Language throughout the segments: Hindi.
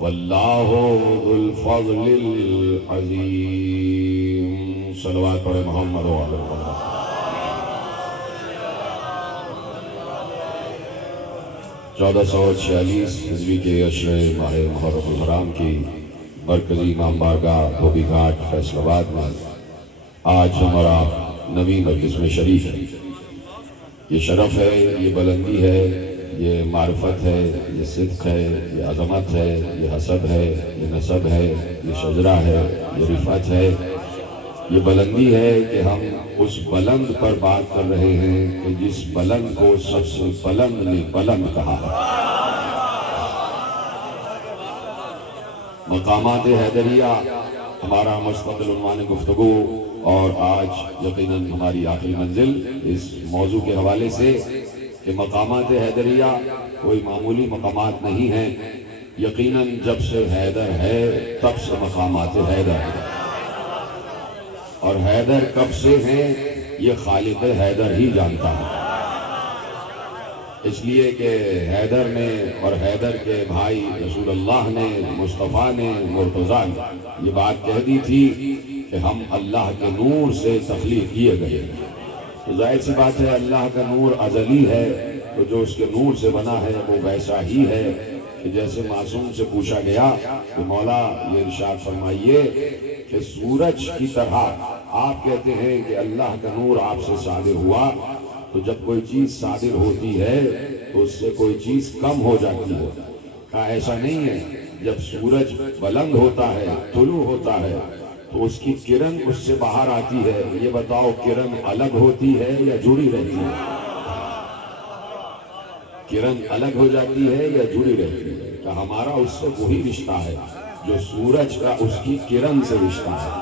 वल्लाहु ज़ुल फ़ज़्लिल अज़ीम। सल्लल्लाहु अलैहि मोहम्मद व आले मोहम्मद। 1446 हिजरी के अशरे माह मुहर्रम हराम की मरकजी इमाम बारगाह धोबी घाट फैसलाबाद में आज हमारा नवी मजलिस में शरीक है। ये शरफ है, ये बुलंदी है, ये मार्फत है, ये सिद्क है, ये अज़मत है, ये हसब है, ये नसब है, ये शजरा है, ये रिफ़त है, ये बुलंदी है कि हम उस बुलंद पर बात कर रहे हैं कि जिस बुलंद को सबसे बुलंद ने बुलंद कहा है। मकामात हैदरिया हमारा मुस्तक़िल उन्वान गुफ्तगू और आज यकीनन हमारी आखिरी मंजिल इस मौजू के हवाले से कि मकामात हैदरिया कोई मामूली मकामात नहीं है। यकीनन जब से हैदर है तब से मकामात हैदर है, और हैदर कब से हैं ये खालिक हैदर ही जानता है। इसलिए कि हैदर ने और हैदर के भाई रसूलुल्लाह ने, मुस्तफ़ा ने, मुर्तज़ा ने ये बात कह दी थी कि हम अल्लाह के नूर से तख्लीक किए गए। तो जाहिर सी बात है अल्लाह का नूर अज़ली है, तो जो उसके नूर से बना है वो वैसा ही है कि जैसे मासूम से पूछा गया कि मौला ये इरशाद फरमाइए कि सूरज की तरह आप कहते हैं कि अल्लाह का नूर आपसे सादिर हुआ, तो जब कोई चीज सादिर होती है तो उससे कोई चीज कम हो जाती है। कहा ऐसा नहीं है, जब सूरज बुलंद होता है, तुलू होता है, तो उसकी किरण उससे बाहर आती है। ये बताओ, किरण अलग होती है या जुड़ी रहती है? किरण अलग हो जाती है या जुड़ी रहती है? तो हमारा उससे वही रिश्ता है जो सूरज का उसकी किरण से रिश्ता है,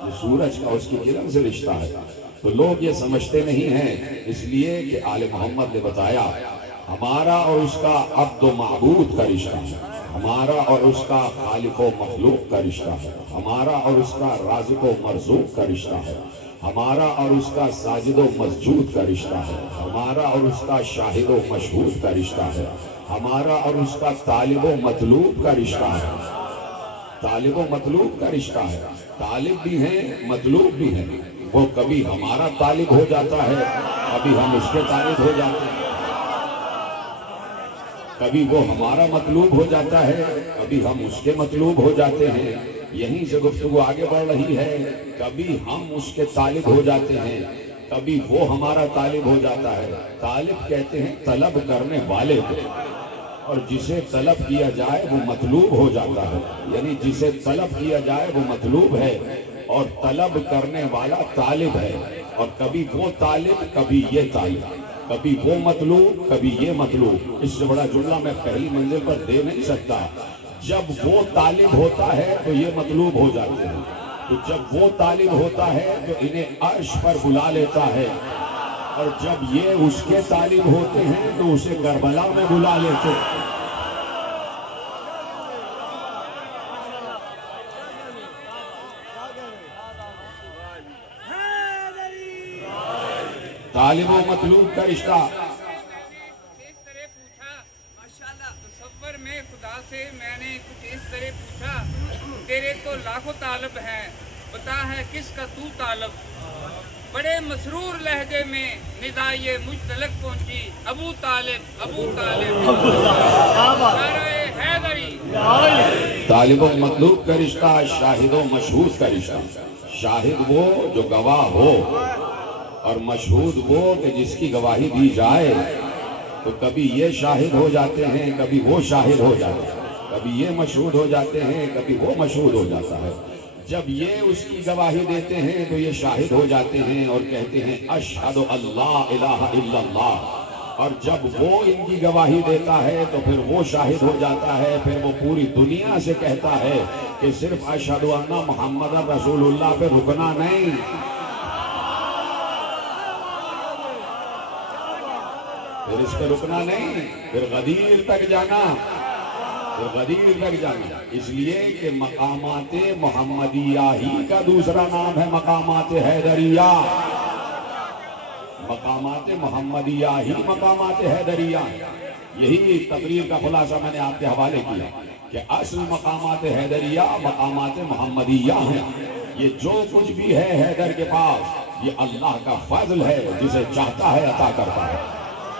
जो सूरज का उसकी किरण से रिश्ता है। तो लोग ये समझते नहीं हैं, इसलिए कि आले मोहम्मद ने बताया हमारा और उसका अब्द व माबूद का रिश्ता है, हमारा और उसका खालिक व मखलूक का रिश्ता है, हमारा और उसका राज़िक व मरज़ूक का रिश्ता है, हमारा और उसका साजिद व मस्जूद का रिश्ता है, हमारा और उसका शाहिद व मशहूद का रिश्ता है, हमारा और उसका तालिब व मतलूब का रिश्ता है। तालिब व मतलूब का रिश्ता है। तालिब भी हैं, मतलूब भी हैं। वो कभी हमारा तालिब हो जाता है, कभी हम उसके तालिब हो जाते हैं, कभी वो हमारा मतलूब हो जाता है, कभी हम उसके मतलूब हो जाते हैं। यहीं से गुफ्तगू आगे बढ़ रही है। कभी हम उसके तालिब हो जाते हैं, कभी वो हमारा तालिब हो जाता है। तालिब कहते हैं तलब करने वाले को, और जिसे तलब किया जाए वो मतलूब हो जाता है। यानी जिसे तलब किया जाए वो मतलूब है और तलब करने वाला तालिब है। और कभी वो तालिब, कभी ये तालिब, कभी वो मतलूब, कभी ये मतलूब। इससे बड़ा जुमला मैं पहली मंजिल पर दे नहीं सकता। जब वो तालिब होता है तो ये मतलूब हो जाते हैं, तो जब वो तालिब होता है तो इन्हें अर्श पर बुला लेता है, और जब ये उसके तालिब होते हैं तो उसे करबला में बुला लेते हैं। तालिब व मतलूब का रिश्ता। इस तरह पूछा, माशाल्लाह, तसव्वुर में खुदा से मैंने कुछ इस तरह पूछा, तेरे तो लाखों तालब हैं, बता है किसका तू तालब। बड़े मसरूर लहजे में निदाए मुझ तलक पहुंची, अबू तालिब, अबू तालिब, नारे हैदरी। तालिब व मतलूब का रिश्ता, शाहिद व मशहूद का रिश्ता। शाहिद वो जो गवाह हो, और मशहूद वो कि जिसकी गवाही दी जाए। तो कभी ये शाहिद हो जाते हैं, कभी वो शाहिद हो जाते हैं, कभी ये मशहूद हो जाते हैं, कभी वो मशहूद हो जाता है। जब ये उसकी गवाही देते हैं तो ये शाहिद हो जाते हैं और कहते हैं अशहदु अल्ला इलाहा इल्लल्लाह। और जब वो इनकी गवाही देता है तो फिर वो शाहिद हो जाता है। फिर वो पूरी दुनिया से कहता है कि सिर्फ अशहदु अन्ना मुहम्मद रसूलुल्लाह पे रुकना नहीं, फिर इस पे रुकना नहीं, फिर गदीर तक जाना, फिर गदीर तक जाना। इसलिए कि मकामाते मोहम्मदिया ही का दूसरा नाम है मकामाते हैदरिया। मकामाते मोहम्मदिया ही मकामाते हैदरिया। यही तकरीर का खुलासा मैंने आपके हवाले किया कि असल मकामाते हैदरिया मकामाते मोहम्मदिया है। ये जो कुछ भी है हैदर के पास, ये अल्लाह का फजल है, जिसे चाहता है अता करता है।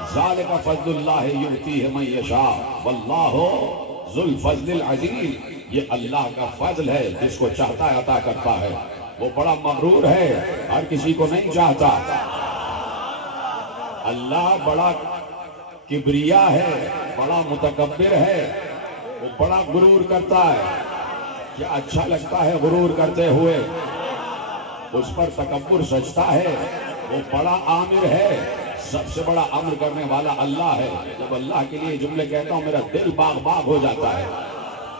ज़ालिका फ़ज़्लुल्लाह युअतीहि मन यशा वल्लाहु ज़ुल फ़ज़्लिल अज़ीम। ये अल्लाह का फजल है, जिसको चाहता है अता करता है। वो बड़ा मगरूर है, हर किसी को नहीं चाहता। अल्लाह बड़ा किबरिया है, बड़ा मुतकब्बिर है, वो बड़ा गुरूर करता है। क्या अच्छा लगता है गुरूर करते हुए, उस पर तकब्बुर सजता है। वो बड़ा आमिर है, सबसे बड़ा अमर करने वाला अल्लाह है। जब अल्लाह के लिए जुमले कहता हूँ मेरा दिल बाग बाग हो जाता है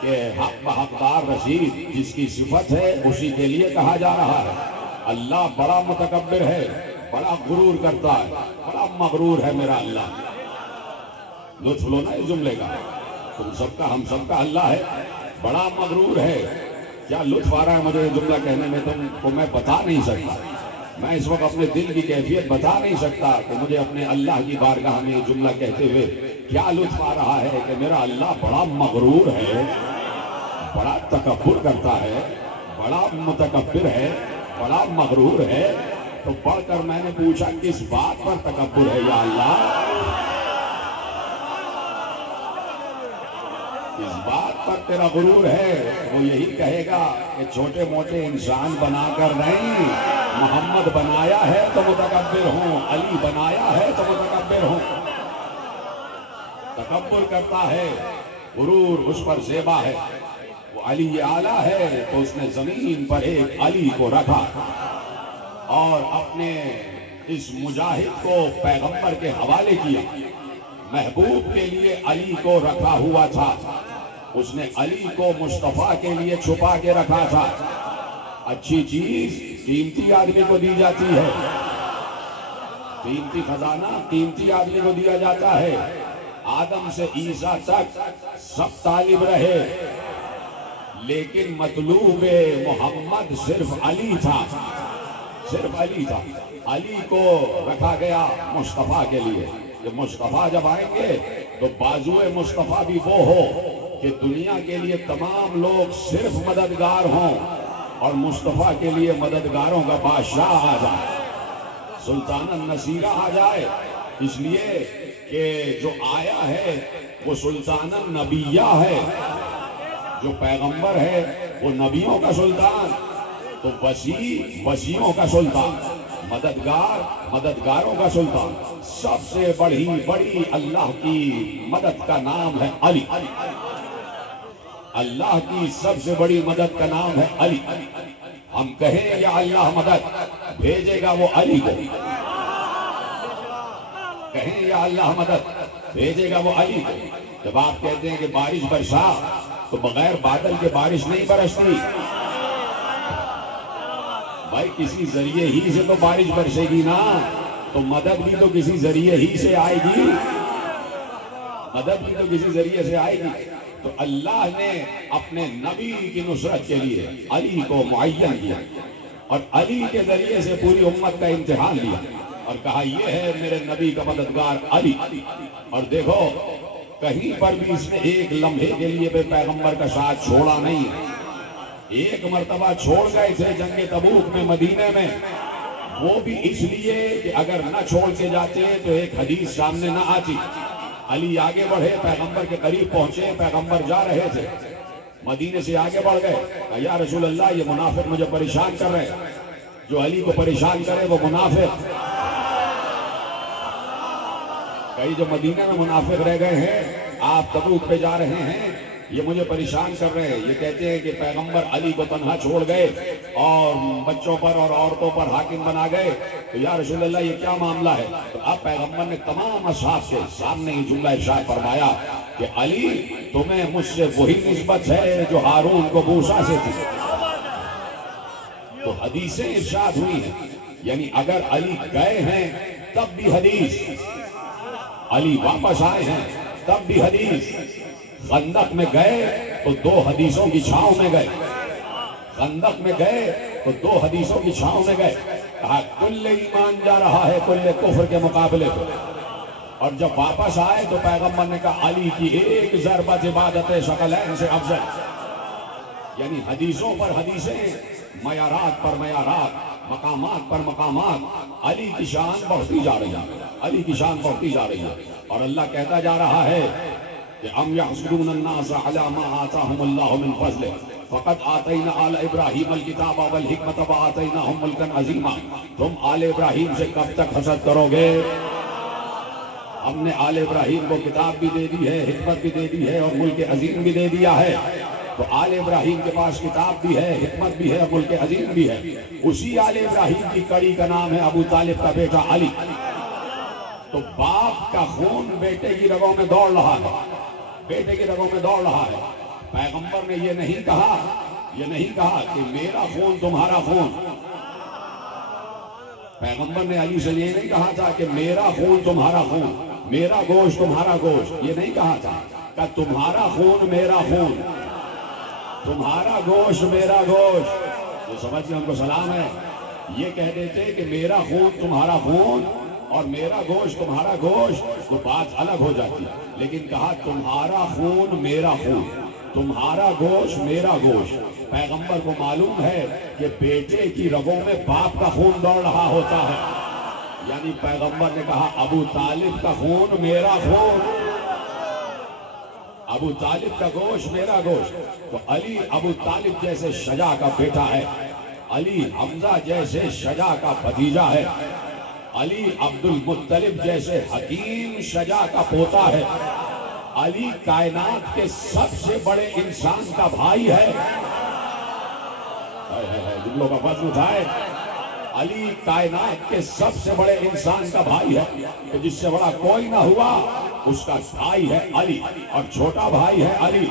कि हक हकदार रशीद जिसकी सिफत है उसी के लिए कहा जा रहा है। अल्लाह बड़ा मुतकब्बिर है, बड़ा गुरूर करता है, बड़ा मगरूर है मेरा अल्लाह। लुत्फ लो ना इस जुमले का, तुम सबका हम सबका अल्लाह है, बड़ा मगरूर है। क्या लुत्फ आ रहा है मुझे ये जुमला कहने में, तुमको मैं बता नहीं सकता। मैं इस वक्त अपने दिल की कैफियत बता नहीं सकता कि मुझे अपने अल्लाह की बारगाह में ये जुमला कहते हुए क्या लुत्फ आ रहा है कि मेरा अल्लाह बड़ा मगरूर है, बड़ा तकब्बुर करता है, बड़ा मुतकब्बिर है, बड़ा मगरूर है। तो पढ़कर मैंने पूछा किस बात पर तकब्बुर है या अल्लाह? इस बात पर तेरा गुरूर है। वो यही कहेगा कि छोटे मोटे इंसान बनाकर नहीं, मोहम्मद बनाया है तो मुतकब्बिर हूँ, अली बनाया है तो मुतकब्बिर हूँ। तकब्बुर करता है, गुरूर उस पर ज़ेबा है। वो अली आला है तो उसने जमीन पर एक अली को रखा और अपने इस मुजाहिद को पैगंबर के हवाले किया। महबूब के लिए अली को रखा हुआ था, उसने अली को मुस्तफा के लिए छुपा के रखा था। अच्छी चीज कीमती आदमी को दी जाती है, कीमती खजाना कीमती आदमी को दिया जाता है। आदम से ईसा तक सब तालिब रहे, लेकिन मतलूब मोहम्मद सिर्फ अली था, सिर्फ अली था। अली को रखा गया मुस्तफा के लिए। कि मुस्तफा जब आएंगे तो बाजुए मुस्तफा भी वो हो कि दुनिया के लिए तमाम लोग सिर्फ मददगार हों और मुस्तफा के लिए मददगारों का बादशाह आ जाए, सुल्तान नसीरा आ जाए। इसलिए कि जो आया है वो सुल्तान नबिया है, जो पैगंबर है वो नबियों का सुल्तान, तो वसीयों का सुल्तान, मददगार मददगारों का सुल्तान। सबसे बड़ी अल्लाह की मदद का नाम है अली। अल्लाह की सबसे बड़ी मदद का नाम है अली। हम कहें या अल्लाह मदद भेजेगा वो अली को, कहें या अल्लाह मदद भेजेगा वो अली को। जब आप कहते हैं कि बारिश बरसा, तो बगैर बादल के बारिश नहीं बरसती भाई, किसी जरिए ही से तो बारिश बरसेगी ना, तो मदद भी तो किसी जरिए ही से आएगी, मदद भी तो किसी जरिए से आएगी। तो अल्लाह ने अपने नबी की नुसरत के लिए अली को मुअय्यन किया और अली के जरिए से पूरी उम्मत का इम्तिहान लिया और कहा ये है मेरे नबी का मददगार अली। और देखो कहीं पर भी इसने एक लम्हे के लिए भी पैगंबर का साथ छोड़ा नहीं। एक मर्तबा छोड़ गए थे जंगे तबूक में मदीने में, वो भी इसलिए कि अगर न छोड़ के जाते तो एक हदीस सामने न आती। अली आगे बढ़े, पैगंबर के करीब पहुंचे, पैगंबर जा रहे थे, मदीने से आगे बढ़ गए। या रसूल अल्लाह, ये मुनाफिक मुझे परेशान कर रहे हैं, जो अली को परेशान करे वो मुनाफिक। कई जो मदीने में मुनाफिक रह गए हैं, आप तबूक पे जा रहे हैं, ये मुझे परेशान कर रहे हैं। ये कहते हैं कि पैगंबर अली को तन्हा छोड़ गए और बच्चों पर और औरतों पर हाकिम बना गए, तो या रसूल अल्लाह ये क्या मामला है। तो अब पैगंबर ने तमाम असहाब के सामने ही जुमला इरशाद फरमाया कि अली तुम्हें मुझसे वही निस्बत है जो हारून को मूसा से थी। तो हदीसें इरशाद हुई हैं, यानी अगर अली गए हैं तब भी हदीस, अली वापस आए हैं तब भी हदीस। खंदक में गए तो 2 हदीसों की छांव में गए, खंदक में गए तो 2 हदीसों की छांव में गए। कहा कुल्ले ईमान जा रहा है कुल्ले कुफ्र के मुकाबले को। और जब वापस आए तो पैगंबर ने कहा अली की एक ज़रबत इबादत शकलैन से अफजल। यानी हदीसों पर हदीसें, मयारात पर मयारात, मकामात पर मकामात, अली की शान बढ़ती जा रही है, अली की शान बढ़ती जा रही है। और अल्लाह कहता जा रहा है कि अम यहसुदून अन्नास अला मा आताहुमुल्लाहु मिन फज़लिह फ़क़द आतैना आल इब्राहीम अल किताब वल हिकमत व आतैनाहुम मुल्कन अज़ीमा। तुम आल इब्राहीम से कब तक हसद करोगे? हमने आल इब्राहीम को किताब भी दे दी है, हिकमत भी दे दी है और मुल्क अजीम भी दे दिया है। तो आल इब्राहीम के पास किताब भी है, हिकमत भी है, मुल्क अजीम भी है। उसी आल इब्राहीम की कड़ी का नाम है अबू तालिब का बेटा अली। तो बाप का खून बेटे की रगों में दौड़ रहा है, बेटे की रगों में दौड़ रहा है। पैगंबर ने ये नहीं कहा कि मेरा खून तुम्हारा खून। पैगंबर ने अली से ये नहीं कहा था कि मेरा खून तुम्हारा खून, मेरा गोश्त तुम्हारा गोश्त, ये नहीं कहा था। कि तुम्हारा खून मेरा खून, तुम्हारा गोश्त मेरा गोश्त। तो समझिए हमको सलाम है। ये कह देते कि मेरा खून तुम्हारा खून और मेरा गोश्त तुम्हारा गोश्त, तो बात अलग हो जाती है। लेकिन कहा तुम्हारा खून मेरा खून, तुम्हारा गोश्त मेरा गोश्त। पैगंबर को मालूम है कि बेटे की रगों में बाप का खून दौड़ रहा होता है। यानी पैगंबर ने कहा अबू तालिब का खून मेरा खून, अबू तालिब का गोश्त मेरा गोश्त। तो अली अबू तालिब जैसे शजा का बेटा है, अली हमजा जैसे शजा का भतीजा है, अली अब्दुल मुत्तलिब जैसे हकीम शजा का पोता है, अली कायनात के सबसे बड़े इंसान का भाई है। जुमलों का फर्ज उठाए, अली कायनात के सबसे बड़े इंसान का भाई है कि जिससे बड़ा कोई ना हुआ, उसका भाई है अली और छोटा भाई है अली।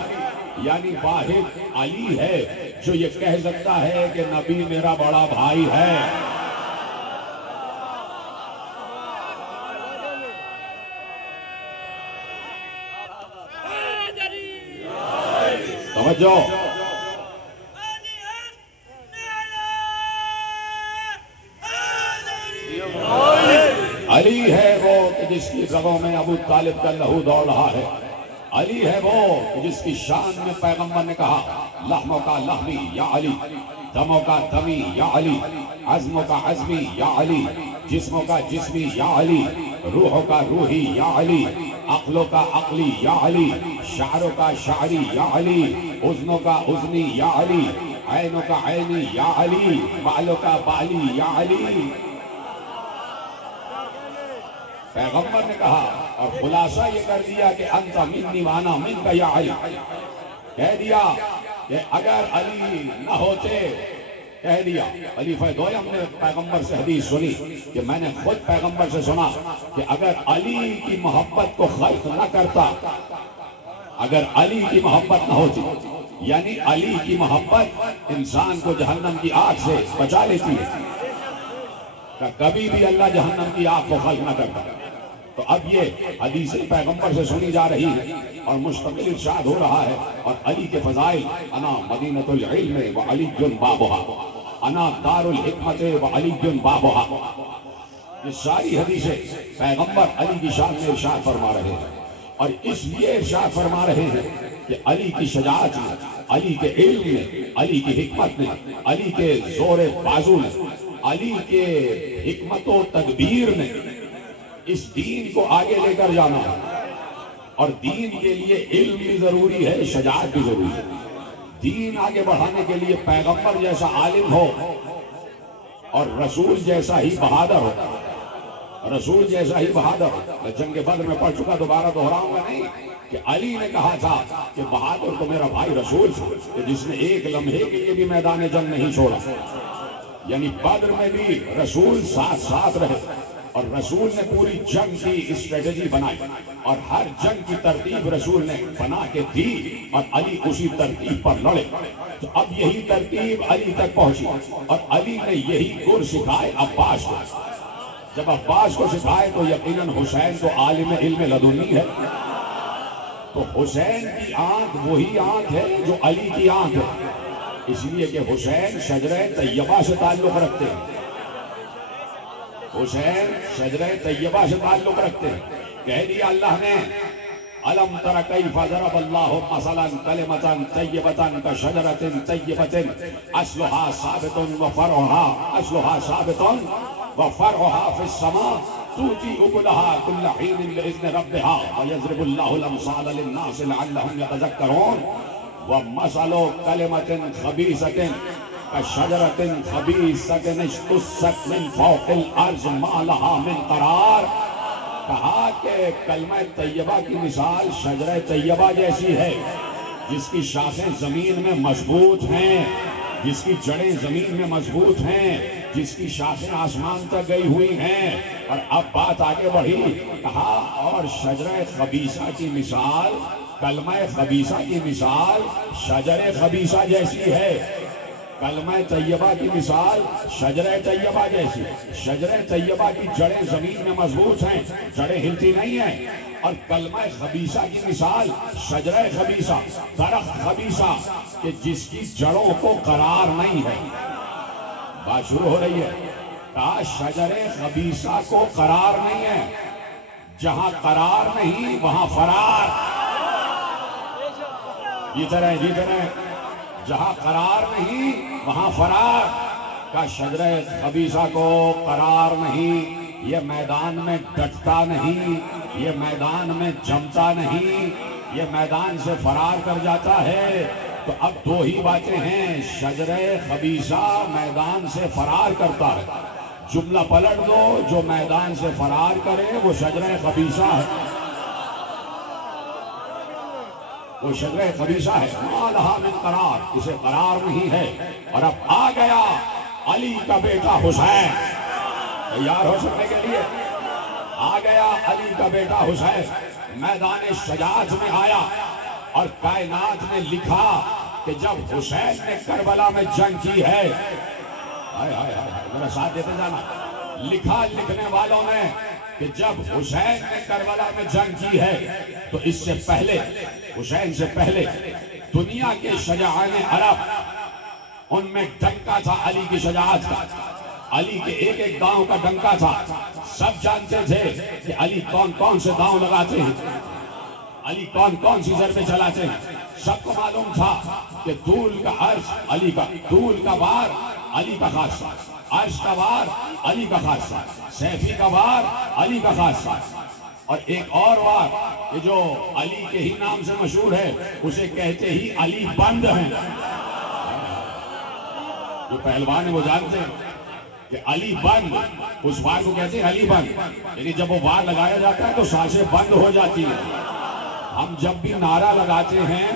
यानी वाहिद अली है जो ये कह सकता है कि नबी मेरा बड़ा भाई है। समझो, अली है वो कि जिसकी रगों में अबू तालिब का लहू दौड़ रहा है। अली है वो कि जिसकी शान में पैगंबर ने कहा, लहमों का लहमी या अली, दमों का दमी या अली, अज़्मों का अज़मी या अली, जिस्मों का जिस्मी या अली, रूहों का रूही या अली, अक्लों का अक्ली या अली, शारों का शारी या अली, उज़नों का उज़नी या अली, ऐनों का ऐनी या अली, बालों का बाली या अली। पैगंबर ने कहा और खुलासा ये कर दिया कि अंत मिन्नी वाना मिनका या अली। कह दिया कि अगर अली न होते, कह दिया खलीफा दोयम ने पैगंबर से हदीस सुनी कि मैंने खुद पैगंबर से सुना कि अगर अली की मोहब्बत को खल्क न करता, अगर अली की मोहब्बत न होती, यानी अली की मोहब्बत इंसान को जहन्नम की आग से बचा लेती है, कभी भी अल्लाह जहन्नम की आग को खल्क न करता। तो अब ये हदीसें पैगंबर से सुनी जा रही है और मुस्तकिल इरशाद हो रहा है। और अली के फजाइल, अना मदीनतुल इल्म व अलीयुन बाबुहा, अना दारुल हिकमत व अलीयुन बाबुहा। ये सारी हदीसें पैगंबर अली की शान में इरशाद फरमा रहे हैं और इसलिए इरशाद फरमा रहे हैं कि अली की शजाअत में, अली के इल्म में, अली की हिकमत में, अली के जोर बाजू में, अली के हिकमत व तदबीर में इस दीन को आगे लेकर जाना है। और दीन के लिए इल्म भी जरूरी है, शजाअत भी जरूरी है। दीन आगे बढ़ाने के लिए पैगंबर जैसा आलिम हो और रसूल जैसा ही बहादुर हो, रसूल जैसा ही बहादुर हो। मैं जंग बद्र में पढ़ चुका, दोबारा दोहराऊंगा नहीं कि अली ने कहा था कि बहादुर तो मेरा भाई रसूल था कि जिसने एक लम्हे के लिए भी मैदान जंग नहीं छोड़ा। यानी बद्र में भी रसूल साथ साथ रहे और रसूल ने पूरी जंग की स्ट्रेटेजी बनाई और हर जंग की तरतीब रसूल ने बना के दी और अली उसी तरतीब पर लड़े। तो अब यही तरतीब अली तक पहुंची और अली ने यही गुर सिखाए अब्बास को। जब अब्बास को सिखाए तो यकीनन हुसैन तो आलिम इल्म लदुनी है, तो हुसैन की आंख वही आंख है जो अली की आंख है। इसलिए कि हुसैन शजरे तैयबा से ताल्लुक रखते हैं, हुसैन शजरे तैयबा से ताल्लुक रखते हैं। कह दिया अल्लाह ने, अलम तरा कैफ़ ज़रबल्लाहु मसलन कलिमतन तय्यबतन कशजरतिन तय्यबतिन अस्लुहा साबितुन व फरउहा अस्लुहा साबितुन व फरउहा फिस्समा तूती उकुलहा कुल्ल हीन बिइज़्नि रब्बिहा व यज़रिबुल्लाहुल अमसाल लिन्नास लअल्लहुम यतज़क्करून व मसलु कलिमतिन खबीसतिन कशजरतिन खबीसतिन इज्तुस्सत मिन फ़ौक़िल अर्ज़ मा लहा मिन क़रार। कहा कि कलमा तैयबा की मिसाल शजरे तैयबा जैसी है जिसकी शाखें जमीन में मजबूत हैं, जिसकी जड़ें जमीन में मजबूत हैं, जिसकी शाखें आसमान तक गई हुई हैं। और अब बात आगे बढ़ी, कहा और शजरे खबीसा की मिसाल, कलमा खबीसा की मिसाल शजरे खबीसा जैसी है। कलमा तैयबा की मिसाल शजरे तैयबा जैसी। शजरे तैयबा की जड़ें जमीन में मजबूत हैं, जड़ें हिलती नहीं हैं। और कलमा खबीसा की मिसाल शजरे खबीसा, दरख्त खबीसा कि जिसकी जड़ों को करार नहीं है। बात शुरू हो रही है, कहा शजरे खबीसा को करार नहीं है, जहां करार नहीं वहां फरार। जीते रहे, जहां करार नहीं वहां फरार। का शजरे खबीसा को करार नहीं, ये मैदान में डटता नहीं, ये मैदान में जमता नहीं, ये मैदान से फरार कर जाता है। तो अब दो ही बातें हैं, शजरे खबीसा मैदान से फरार करता है। जुमला पलट दो, जो मैदान से फरार करे वो शजरे खबीसा है, वो शजरे खबीसा है। मालहा मिन करार, इसे करार नहीं है। और अब आ गया अली का बेटा हुसैन, तैयार हो सकने के लिए। आ गया अली का बेटा हुसैन, मैदान शजाअत में आया और कायनात ने लिखा कि जब हुसैन ने करबला में जंग की है, हाय हाय हाय, मेरा साथ देते जाना, लिखा लिखने वालों ने कि जब हुसैन ने करबला में जंग की है तो इससे पहले, हुसैन से पहले दुनिया के शजाआने अरब, उनमें डंका था अली की शजाअत का। अली के एक एक दांव का डंका था। सब जानते थे कि अली कौन कौन से दांव लगाते हैं, अली कौन कौन सी जरबे चलाते हैं। सबको मालूम था कि तूल का अर्श अली का, तूल का वार अली का खासा, अर्श का वार अली का खासा, सैफी का वार अली का खासा, और एक और वार कि जो अली के ही नाम से मशहूर है, उसे कहते ही अली बंद है। जो पहलवान है वो जानते हैं कि अली बंद, उस वार को कहते हैं अली बंद, यानी जब वो वार लगाया जाता है तो सांसें बंद हो जाती है। हम जब भी नारा लगाते हैं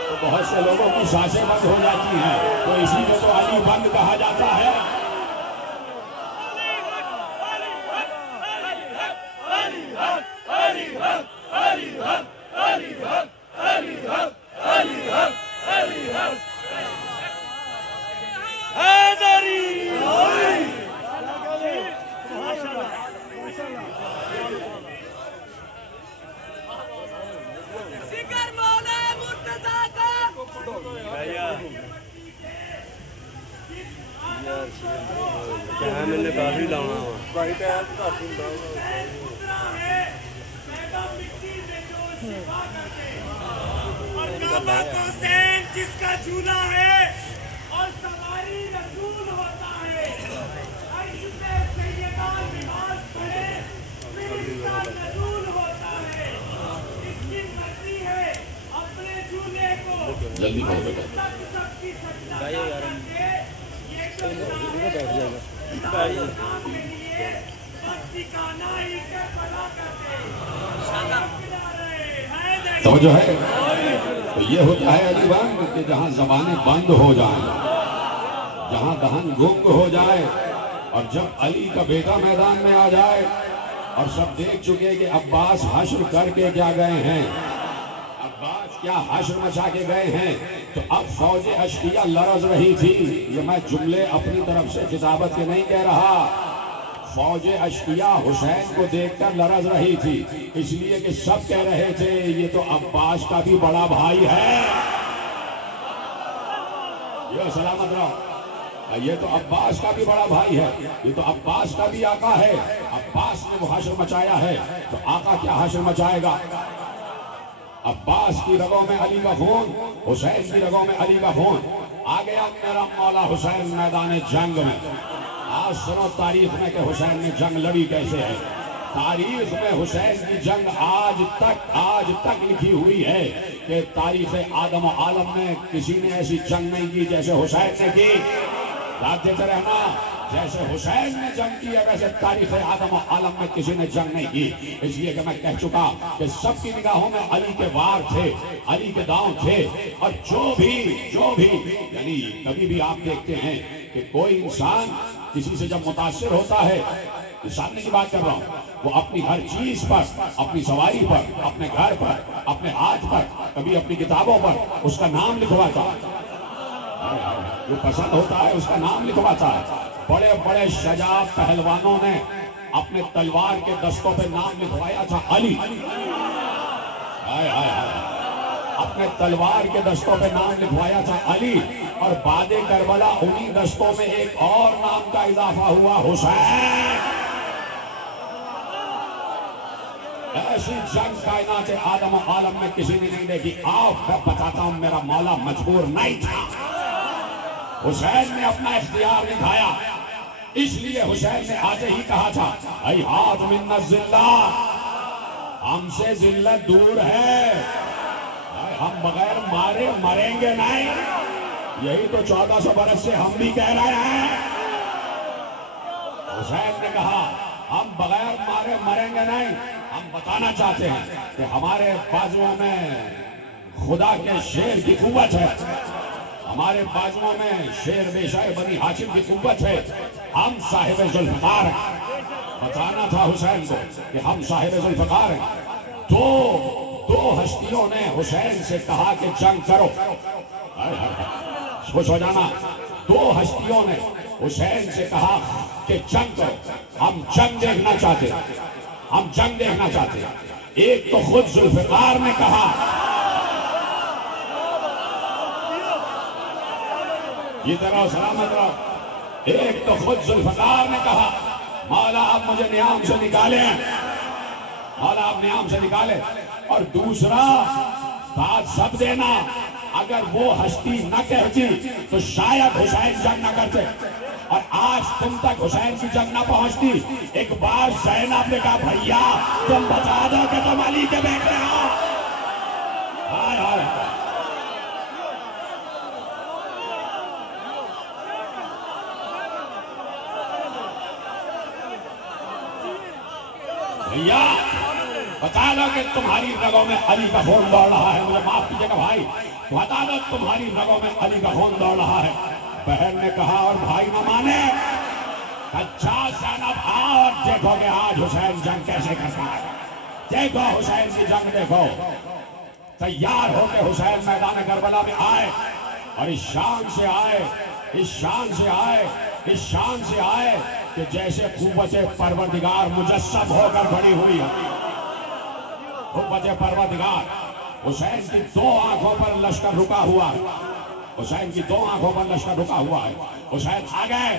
तो बहुत से लोगों की सांसें बंद हो जाती हैं, तो इसीलिए तो अली बंद कहा जाता है। मैंने काफी लाना जिसका झूला है और सवारी रसूल होता है, रसूल होता है। इसकी मर्जी है अपने झूले को जल्दी करो बेटा। सबकी सजदा करके ये समझो है, तो ये होता है अली बंद कि जहां जबानें बंद हो जाए, जहां दहन गुंग हो जाए, और जब अली का बेटा मैदान में आ जाए और सब देख चुके कि अब्बास हश्र करके क्या गए हैं, अब्बास क्या हश्र मचा के गए हैं, तो अब फौज अशकिया लरज रही थी। ये मैं जुमले अपनी तरफ से खिताबत के नहीं कह रहा, फौज अशकिया हुसैन को देखकर लरज रही थी, इसलिए कि सब कह रहे थे ये तो अब्बास का भी बड़ा भाई है। ये सलामत रहो, ये तो अब्बास का भी बड़ा भाई है, ये तो अब्बास का भी आका है। अब्बास ने वो हश्र मचाया है तो आका क्या हश्र मचाएगा। अब्बास की रगों में अली का खून, हुसैन की रगों में अली का खून। आ गया मेरा मौला हुसैन मैदान जंग में। आज सुनो तारीख में कि हुसैन ने जंग लड़ी कैसे है। तारीख में हुसैन की जंग आज तक लिखी हुई है कि तारीख आदम और आलम में किसी ने ऐसी जंग नहीं की जैसे हुसैन ने की। याद देते रहना, जैसे हुसैन ने जंग की है वैसे तारीख आदम और आलम में किसी ने जंग नहीं की। इसलिए कि मैं कह चुका कि सबकी निगाहों में अली के वार थे, अली के दांव थे, और जो भी यानी कभी भी आप देखते हैं कि कोई इंसान किसी से जब मुतासिर होता है, सामने की बात कर रहा हूँ, वो अपनी हर चीज पर, अपनी सवारी पर, अपने घर पर, अपने हाथ पर, कभी अपनी किताबों पर उसका नाम लिखवाता है। जो पसंद होता है उसका नाम लिखवाता है। बड़े बड़े शजा पहलवानों ने अपने तलवार के दस्तों पे नाम लिखवाया था अली। हाय हाय हाय, अपने तलवार के दस्तों पे नाम लिखवाया था अली, और बादे करबला उन्हीं दस्तों में एक और नाम का इजाफा हुआ, हुसैन। ऐसी जंग कायनात आदम और आलम में किसी ने नहीं देखी। आप मैं बताता हूं, मेरा मौला मजबूर नहीं था, हुसैन ने अपना इख्तियार दिखाया। इसलिए हुसैन ने आते ही कहा था, ऐ हाथ मिन्ना जिल्ला, हमसे जिल्लत दूर है। हम बगैर मारे मरेंगे नहीं। यही तो 1400 बरस से हम भी कह रहे हैं। हुसैन ने कहा हम बगैर मारे मरेंगे नहीं। हम बताना चाहते हैं कि हमारे बाजुओं में खुदा के शेर की कुव्वत है, हमारे बाजुओं में शेर बेशाए बनी हाशिम की कुव्वत है। हम साहिब जुल्फकार हैं। बताना था हुसैन को कि हम साहिब जुल्फकार हैं। दो हस्तियों ने हुसैन से कहा कि जंग करो। खुश हो जाना। दो हस्तियों ने हुसैन से कहा कि जंग करो। हम जंग देखना चाहते, हम जंग देखना चाहते। एक तो खुद जुल्फकार ने कहा, ये तरह सलामत रहो। एक तो खुद जुल्फकार ने कहा मौला आप मुझे नियाम से निकाले, मौला आप नियाम से निकाले। और दूसरा बात सब देना, अगर वो हस्ती न कहती तो शायद हुसैन जंग न करते और आज तुम तक हुसैन की जंग न पहुंचती। एक बार ज़ैनब ने कहा भैया तुम बता दो कि तुम अली के बेटे हो। हाय हाय भैया बता दो कि तुम्हारी रगों में अली का खून दौड़ रहा है। मुझे माफ कीजिएगा भाई, बता दो तुम्हारी रगों में अली का खून दौड़ रहा है। बहन ने कहा और भाई न माने, अच्छा ज़ैनब आओ और देखोगे आज हुसैन जंग कैसे करता है। देखो हुसैन की जंग देखो। तैयार होके हुसैन मैदान करबला में आए और इस शान से आए, इस शान से आए, इस शान से आए कि जैसे कुव्वत परवरदिगार मुजस्सम होकर खड़ी हुई है। कुव्वत परवरदिगार। हुसैन की दो आंखों पर लश्कर रुका हुआ है। हुसैन की दो आंखों पर लश्कर रुका हुआ है। हुसैन आ गए,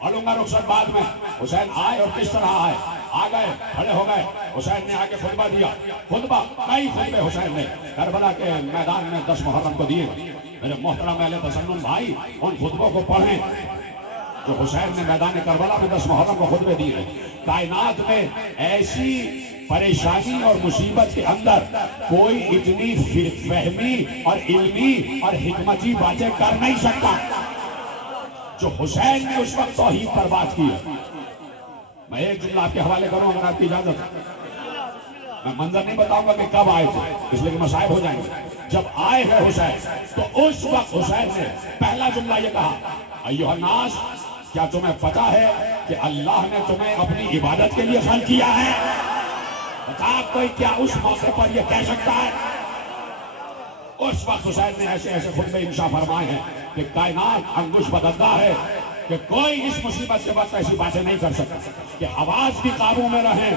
बोलूंगा रुखसत बाद में। हुसैन आए और किस तरह आए, आ गए, खड़े हो गए। हुसैन ने आके खुतबा दिया। खुतबा कई खुतबे हुसैन ने करबला के मैदान में 10 मुहर्रम को दिए। मेरे मोहतरम अहले तसन्नुम भाई उन खुतबों को पढ़ें जो हुसैन ने मैदान करबला में 10 मुहर्रम को खुतबे दिए। कायनात में ऐसी परेशानी और मुसीबत के अंदर कोई इतनी फहमी और इल्मी और हिकमती बातें कर नहीं सकता जो हुसैन ने उस वक्त तौहीद पर बात की। मैं एक जुमला आपके हवाले करूं अगर आपकी इजाजत है। मैं मंजर नहीं बताऊंगा कि कब आए थे, इसलिए कि मसाइब हो जाएंगे। जब आए हैं हुसैन तो उस वक्त हुसैन ने पहला जुमला ये कहा, अय्युहन्नास, क्या तुम्हें पता है कि अल्लाह ने तुम्हें अपनी इबादत के लिए खल्क किया है? बता कोई क्या उस मौके पर यह कह सकता है? उस वक्त हुसैन ने ऐसे ऐसे खुतबे इंशा फरमाए हैं कि कायनात अंगुश बदलता है कि कोई इस मुसीबत के वक्त ऐसी बातें नहीं कर सकता कि आवाज भी काबू में रहे,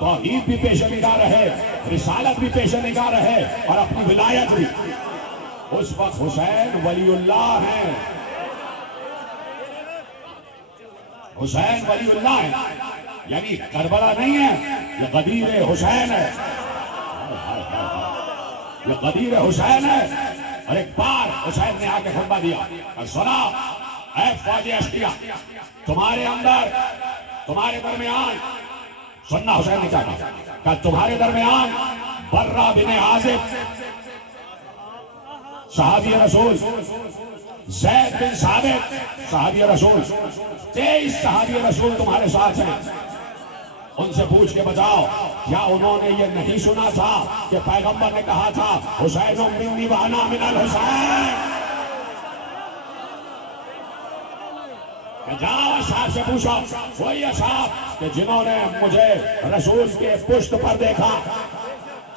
तौहीद भी पेश निगाह रहे, रिसालत भी पेश निगाह रहे और अपनी विलायत भी। उस वक्त हुसैन वलीउल्लाह हैं, हुसैन वलीउल्लाह है, यानी करबला नहीं है, ये गदीर हुसैन है, ये गदीर हुसैन है। और एक बार हुसैन ने आके खुतबा दिया और सुना, ऐ फ़ौजी अश्किया, तुम्हारे अंदर, तुम्हारे दरमियान, सुनना हुसैन ने कहा तुम्हारे दरमियान बर्रा बिन आज़िब सहाबी रसूल, ज़ैद बिन साबित सहाबी रसूल, 23 सहाबी रसूल तुम्हारे साथ हैं। उनसे पूछ के बताओ, क्या उन्होंने ये नहीं सुना था कि पैगंबर ने कहा था हुसैन मिन्नी व अना मिनल हुसैन? जाओ अशहाब से पूछो, वही अशहाब कि जिन्होंने मुझे रसूल के पुष्ट पर देखा,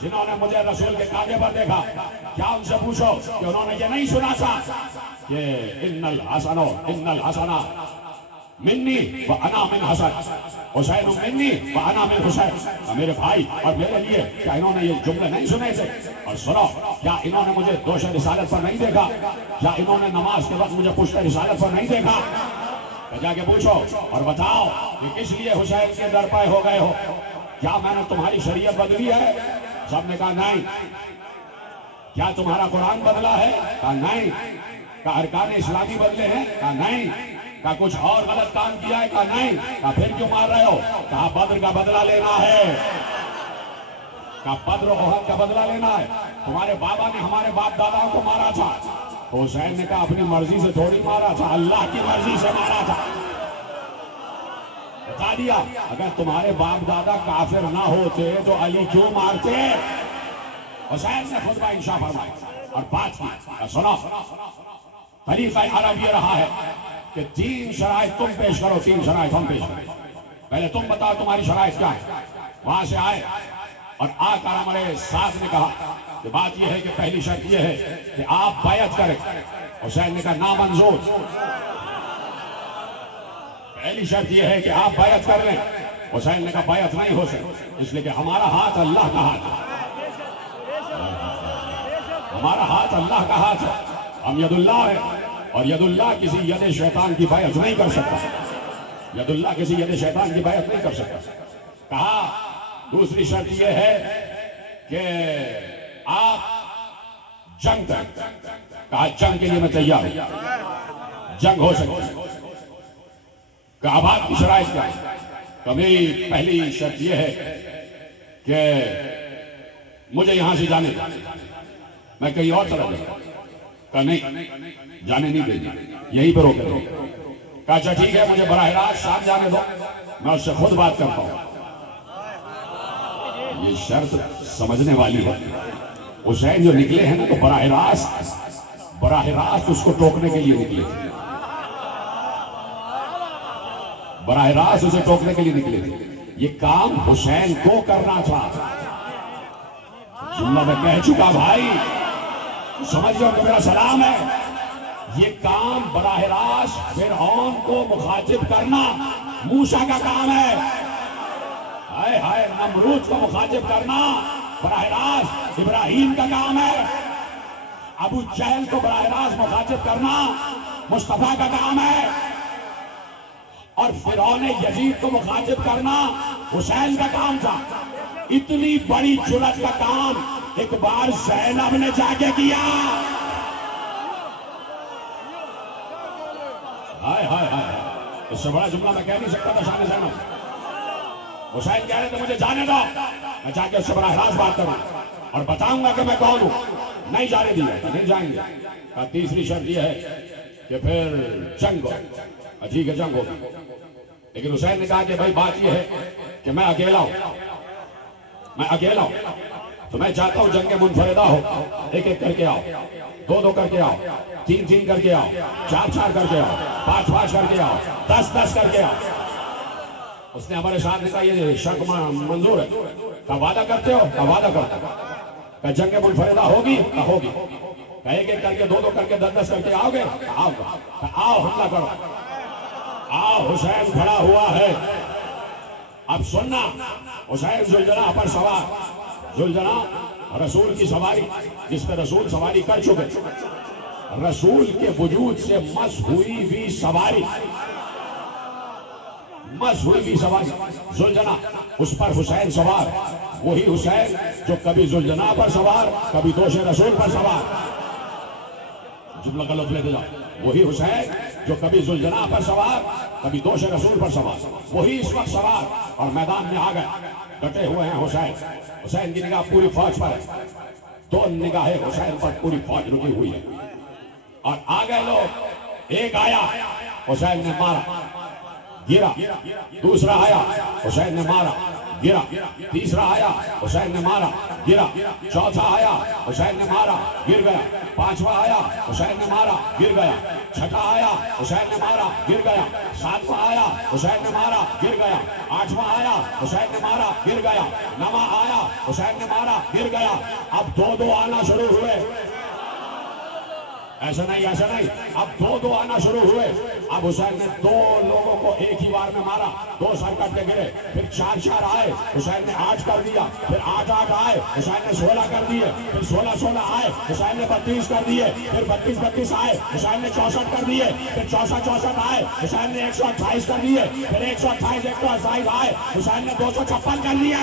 जिन्होंने मुझे रसूल के कांधे पर देखा, क्या उनसे पूछो कि उन्होंने ये नहीं सुना था कि इन्नल हसना मिन्नी व अना मिन हसन, हुसैन मिन्नी व अना मिन हुसैन, मेरे भाई और मेरे लिए क्या इन्होंने ये जुमले नहीं सुने थे? और सुनो, क्या इन्होंने मुझे दोष रिसालत पर नहीं देखा? क्या इन्होंने नमाज के वक्त मुझे पुष्ट रिसालत पर नहीं देखा? तो जाके पूछो और बताओ कि किस लिए हुसैन के दर पे हो गए हो? क्या मैंने तुम्हारी शरीयत बदली है? सबने कहा नहीं। क्या तुम्हारा कुरान बदला है? कहा नहीं। क्या अरकान इस्लामी बदले हैं? कहा नहीं। क्या कुछ और गलत काम किया है? कहा नहीं। कहा फिर क्यों मार रहे हो? कहा बद्र का बदला लेना है। का बद्र ओहद का बदला लेना है। तुम्हारे बाबा ने हमारे बाप दादाओं को मारा था, तो हुसैन ने कहा अपनी मर्जी से थोड़ी मारा था, अल्लाह की मर्जी से मारा था। बता दिया, अगर तुम्हारे बाप दादा काफिर ना होते तो अली क्यों मारते? हुसैन ने खुतबा इंशा फरमाया और बात की। सुनो, तरीका अरब ये रहा है कि 3 शराइत तुम पेश करो, 3 शराइत हम पेश करो। पहले तुम बताओ तुम्हारी शराइत क्या है। वहां से आए और आकर हमारे साथ ने कहा कि बात यह है कि पहली शर्त यह है कि आप बैयत करें। हुसैन ने कहा नामंजूर। पहली शर्त यह है कि आप बैयत कर लें। हुसैन ने कहा बैयत नहीं हो सकती, इसलिए कि हमारा हाथ अल्लाह का हाथ है, हमारा हाथ अल्लाह का हाथ है, हम यदुल्लाह है, और यदुल्लाह किसी यद शैतान की बैयत नहीं कर सकता। यदुल्लाह किसी यद शैतान की बैयत नहीं कर सकता। कहा दूसरी शर्त यह है कि आप जंग करें। कहा जंग के लिए मैं तैयार हूं, जंग हो सकती। अब आपकी शराइत क्या है? कभी पहली शर्त यह है कि मुझे यहां से जाने दो, मैं कहीं और चला जाऊंगा। कहा नहीं, जाने नहीं देंगे, यहीं पर रोके दो। कहा अच्छा ठीक है, मुझे बराह रास्त शाम जाने दो, मैं उससे खुद बात करता हूं। ये शर्त समझने वाली है। हुसैन जो निकले हैं ना, तो बराह रास्त उसको टोकने के लिए निकले थे, बराह रास्त उसे टोकने के लिए निकले थे। ये काम हुसैन को करना था। जुम्ला मैं कह चुका भाई, समझ लो कि मेरा सलाम है। ये काम बराह रास्त फिरौन को मुखातिब करना मूसा का काम है। हाय हाय, नमरूद को मुखातिब करना बराह रास्त इब्राहिम का काम है। अबू जहल को बराह रास्त मुखातिब करना मुस्तफा का काम है। और फिरौन यजीद को मुखातिब करना हुसैन का काम था। इतनी बड़ी जुलत का काम एक बार ज़ैनब ने जाके किया। हाय हाय हाय, इससे बड़ा जुमला मैं कह नहीं सकता था शान ज़ैनब। हुसैन कह रहे थे मुझे जाने दो, मैं जाके उससे बड़ा राज बात करूं और बताऊंगा कि मैं कौन हूं। नहीं जाने दिया, नहीं जाएंगे। तीसरी शर्त यह है कि फिर जंग हो। ठीक है, जंग होगी, लेकिन हुसैन ने कहा कि भाई बात यह है कि मैं अकेला हूं, मैं अकेला हूं, तो मैं चाहता हूं जंग मुनफरिदा हो। एक एक करके आओ, 2-2 करके आओ, 3-3 करके आओ, 4-4 करके आओ, 5-5 करके आओ, 10-10 करके आओ। उसने हमारे साथ ने कहा ये शर्त मंजूर है। का वादा करते हो? का वादा करते हो? का जंग मुनफरिदा होगी? का होगी। का एक एक करके 2-2 करके 10-10 करके आओगे? आओगे। आओ हमला करो, आओ। हुसैन खड़ा हुआ है। अब सुनना, हुसैन जुलजना पर सवार, जुलजना रसूल की सवारी, जिस पर रसूल सवारी कर चुके, रसूल के वजूद से मस हुई भी सवारी, मस हुई भी सवारी जुलजना, उस पर हुसैन सवार। वही हुसैन जो कभी जुलजना पर सवार, कभी दोष रसूल पर सवार। जुमला का लफ्ज़ लेते जाओ। वही हुसैन जो कभी जुलजना पर सवार, कभी दोष रसूल पर सवार, वही इस वक्त सवार और मैदान में आ गए। डटे हुए हैं हुसैन। हुसैन की निगाह पूरी फौज पर है, 2 निगाहें हुसैन पर पूरी फौज रुकी हुई है। और आ गए लोग। एक आया, हुसैन ने मारा, गिरा। दूसरा आया, हुसैन ने मारा, गिरा। तीसरा आया, हुसैन ने मारा, गिरा। चौथा आया, हुसैन ने मारा, गिर गया। 5वां आया, हुसैन ने मारा, गिर गया। 6ठा आया, हुसैन ने मारा, गिर गया। 7वां आया, हुसैन ने मारा, गिर गया। 8वां आया, हुसैन ने मारा, गिर गया। 9वां आया, हुसैन ने मारा, गिर गया। अब 2-2 आना शुरू हुए। ऐसा नहीं, ऐसा नहीं, अब 2-2 आना शुरू हुए। अब हुसैन ने 2 लोगों को एक ही बार में मारा, 2 सर कट के गिरे। फिर 4-4 आए, हुसैन ने 8 कर दिया। फिर 8-8 आए, हुसैन ने 16 कर दिए। फिर 16-16 आए, हुसैन ने 32 कर दिए। फिर 32-32 आए, हुसैन ने 64 कर दिए। फिर 64-64 आए, हुसैन ने 128 कर दिए। फिर 128-128 आए, हुसैन ने 256 कर दिया।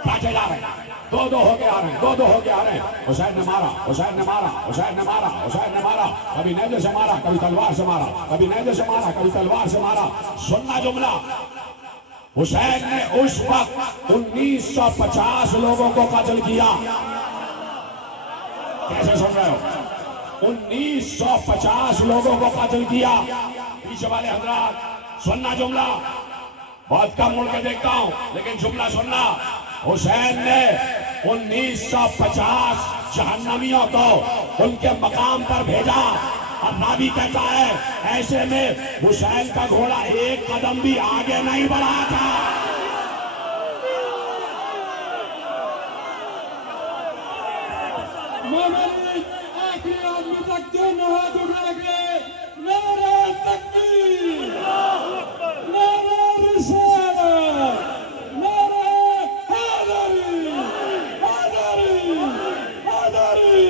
काटे जा रहे, 2-2 होके आ रहे हैं, 2-2 होके आ रहे हैं। हुसैन ने मारा, हुसैन ने मारा, हुसैन ने मारा, हुसैन ने मारा। कभी नेज़े से मारा, कभी तलवार से मारा, कभी नेज़े से मारा, कभी तलवार से मारा। सुनना जुमला, हुसैन ने उस वक्त 1950 लोगों को कत्ल किया। कैसे सुन रहे हो? 1950 लोगों को कत्ल किया। पीछे वाले हजरात सुनना जुमला, बहुत कम मुड़ के देखता हूं लेकिन जुमला सुनना। हुसैन ने 1950 जहन्नमियों को उनके मकाम पर भेजा। और नाबी कहता है ऐसे में हुसैन का घोड़ा एक कदम भी आगे नहीं बढ़ा था। आखिरी आदमी तक दोनों हाथ उठा के नारा तकबीर, नारा रिसालत, नारा हैदरी, हैदरी, हैदरी,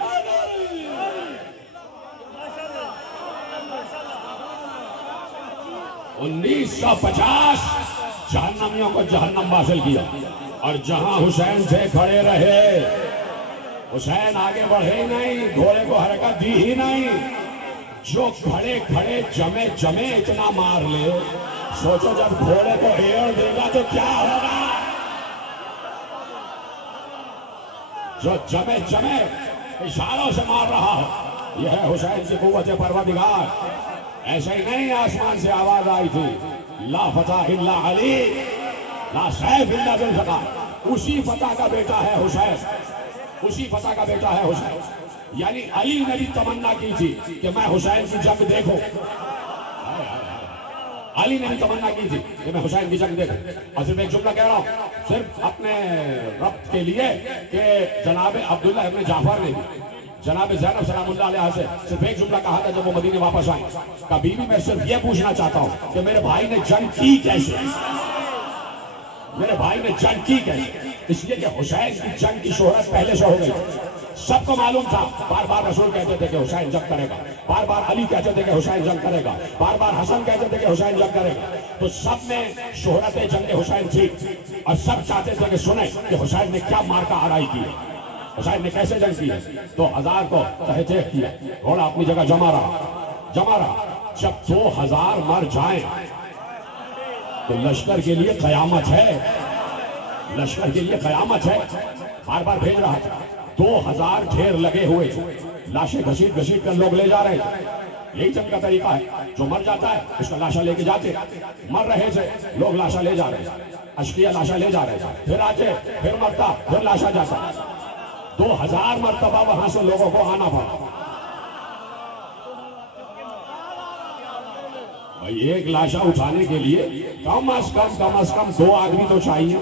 हैदरी। 1950 जहन्नमियों को जहन्नम हासिल किया। और जहां हुसैन से खड़े रहे, हुसैन आगे बढ़े ही नहीं, घोड़े को हरकत दी ही नहीं। जो खड़े खड़े जमे जमे इतना मार ले, सोचो जब घोड़े को एड़ देगा तो क्या होगा। जो जमे जमे इशारों से मार रहा हो, यह है हुसैन की कुव्वत परवरदिगार। ऐसे ही नहीं आसमान से आवाज आई थी, ला फतह इल्ला अली, ला सैफ इल्ला जुल्फकार। उसी फतह का बेटा है हुसैन, उसी फतह का बेटा है हुसैन। यानी अली ने भी तमन्ना की थी कि मैं हुसैन की जंग देखूं। अली ने भी तमन्ना की थी कि मैं हुसैन की जंग देखूं। और सिर्फ एक जुमला कह रहा हूं, सिर्फ अपने रब्त के लिए कि जनाब अब्दुल्ला इब्न जाफर ने जनाब ज़ैनब सलामुल्लाह अलैहा से सिर्फ एक जुमला कहा था जब वो मदीने वापस आए। कभी भी मैं सिर्फ ये पूछना चाहता हूं कि मेरे भाई ने जंग की कैसे, मेरे भाई ने जंग की कैसे। इसलिए कि हुसैन की जंग की शोहरत पहले से हो गई, सबको मालूम था। बार बार रसूल कहते थे कि हुसैन जंग करेगा, बार बार अली कहते थे कि हुसैन जंग करेगा, बार बार हसन कहते थे कि हुसैन जंग करेगा। तो सब में शोहरत जंग हुसैन थी और सब चाहते थे कि सुने कि हुसैन ने क्या मार्का आराई की, हुसैन ने कैसे जंग की है। तो 1000 को तहजे किया, घोड़ा अपनी जगह जमा रहा। जब 2000 मर जाए तो लश्कर के लिए कयामत है, लश्कर के लिए कयामत है। बार बार भेज रहा था, 2000 ढेर लगे हुए, लाशें घसीट घसीट कर लोग ले जा रहे थे। यही जंग का तरीका है, जो मर जाता है उसका लाशा लेके जाते, मर रहे थे लोग लाशा ले जा रहे, अशकिया लाशा ले जा रहे थे, फिर आते, फिर मरता, फिर लाशा जाता। 2000 मरतबा वहां से लोगों को आना पड़ा। भाई एक लाशा उठाने के लिए कम से कम 2 आदमी तो चाहिए,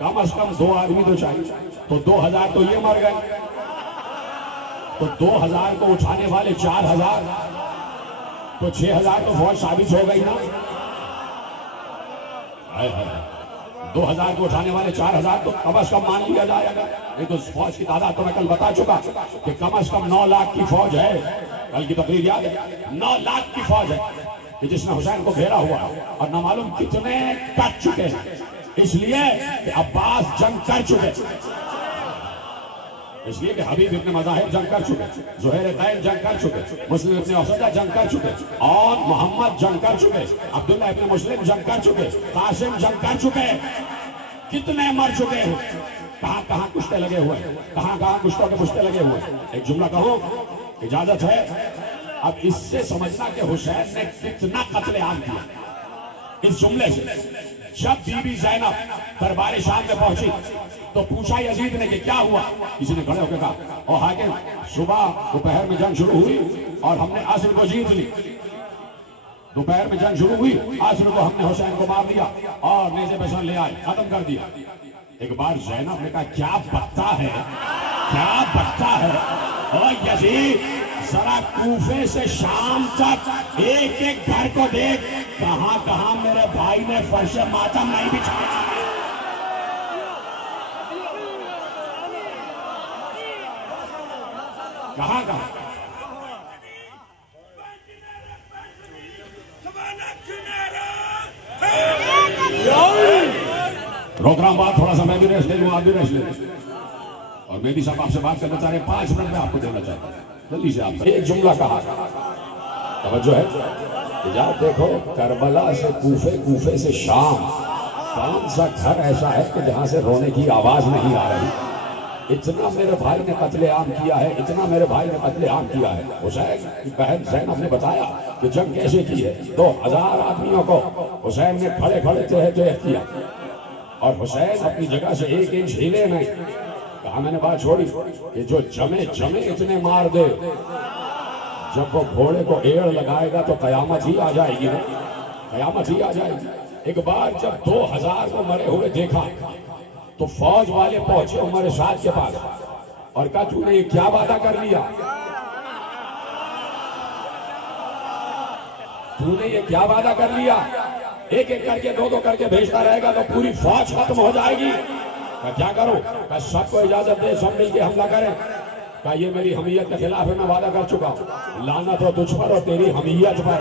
कम से कम 2 आदमी तो चाहिए। तो 2000 तो ये मर गए, तो 2000 को उठाने वाले 4000, तो 6000 तो फौज साबित हो गई ना। 2000 को उठाने वाले 4000 तो कम से कम मान लिया जाएगा। नहीं तो फौज की तादाद तो मैं कल बता चुका कि कम से कम 9 लाख की फौज है। कल की तकरीर याद है, 9 लाख की फौज है कि जिसने हुसैन को घेरा हुआ और न मालूम कितने कट चुके हैं। इसलिए कि अब्बास जंग कर चुके, इसलिए कि हबीब इब्न मज़ाहिब जंग कर चुके, ज़ुहैर क़ैन जंग कर चुके, मुस्लिम इब्न औसदा जंग कर चुके, और मोहम्मद जंग कर चुके, अब्दुल्ला इब्न मुस्लिम जंग कर चुके, कासिम जंग कर चुके। कितने मर चुके हैं, कहां कहां कुश्ते लगे हुए, कहां कहां कुश्तों के कुश्ते लगे हुए। एक जुमला कहूं, इजाजत है। अब इससे समझना कि हुसैन ने कितना कत्लेआम किया इस जुमले से। जब बीबी ज़ैनब दरबार शाम में पहुंची तो पूछा यजीद ने कि क्या हुआ। किसी ने खड़े होकर कहा, और हाकिम सुबह दोपहर में जंग शुरू हुई और हमने असर को जीत ली। दोपहर में जंग शुरू हुई, असर को हमने हुसैन को मार दिया और नेज़े पे सर ले आए, खत्म कर दिया। एक बार ज़ैनब ने कहा, क्या बकता है, क्या बकता है। और यजीद जरा कूफे से शाम तक एक एक घर को देख, कहां कहां मेरे भाई ने फर्श मातम नहीं बिछाया। कहां कहां रोक रहा हूं बात, थोड़ा सा मैं भी रेस्ट ले लूं, आप भी रेस्ट ले लूं। और मैं भी साहब आपसे बात करना चाह रहे हैं, 5 मिनट में आपको देना चाहता हूं। जल्दी से आप एक जुमला कहा, तवज्जो है। यार देखो, करबला से कूफे, कूफे से शाम, कौन सा घर ऐसा है कि जहां से रोने की आवाज नहीं आ रही। इतना मेरे भाई ने कत्लेआम किया है, इतना मेरे भाई ने कत्लेआम किया है। हुसैन की बहन ज़ैनब ने बताया कि जंग कैसे की है। 2000 आदमियों को हुसैन ने खड़े खड़े तह तह किया और हुसैन अपनी जगह से 1 इंच हिले नहीं। कहा, मैंने बात छोड़ी कि जो जमे जमे इतने मार दे, जब वो घोड़े को एड़ लगाएगा तो कयामत ही आ जाएगी ना, कयामत ही आ जाएगी। एक बार जब 2000 को मरे हुए देखा तो फौज वाले पहुंचे उमर साद के पास और कहा, तूने ये क्या वादा कर लिया, तूने ये क्या वादा कर लिया, एक एक करके 2-2 करके भेजता रहेगा तो पूरी फौज खत्म हो जाएगी। क्या करूं? सबको इजाजत दे, सब मिलके हमला करें। का ये मेरी हमीयत के खिलाफ है, मैं वादा कर चुका हूं। लानत हो तुझ पर और तेरी हमीयत पर।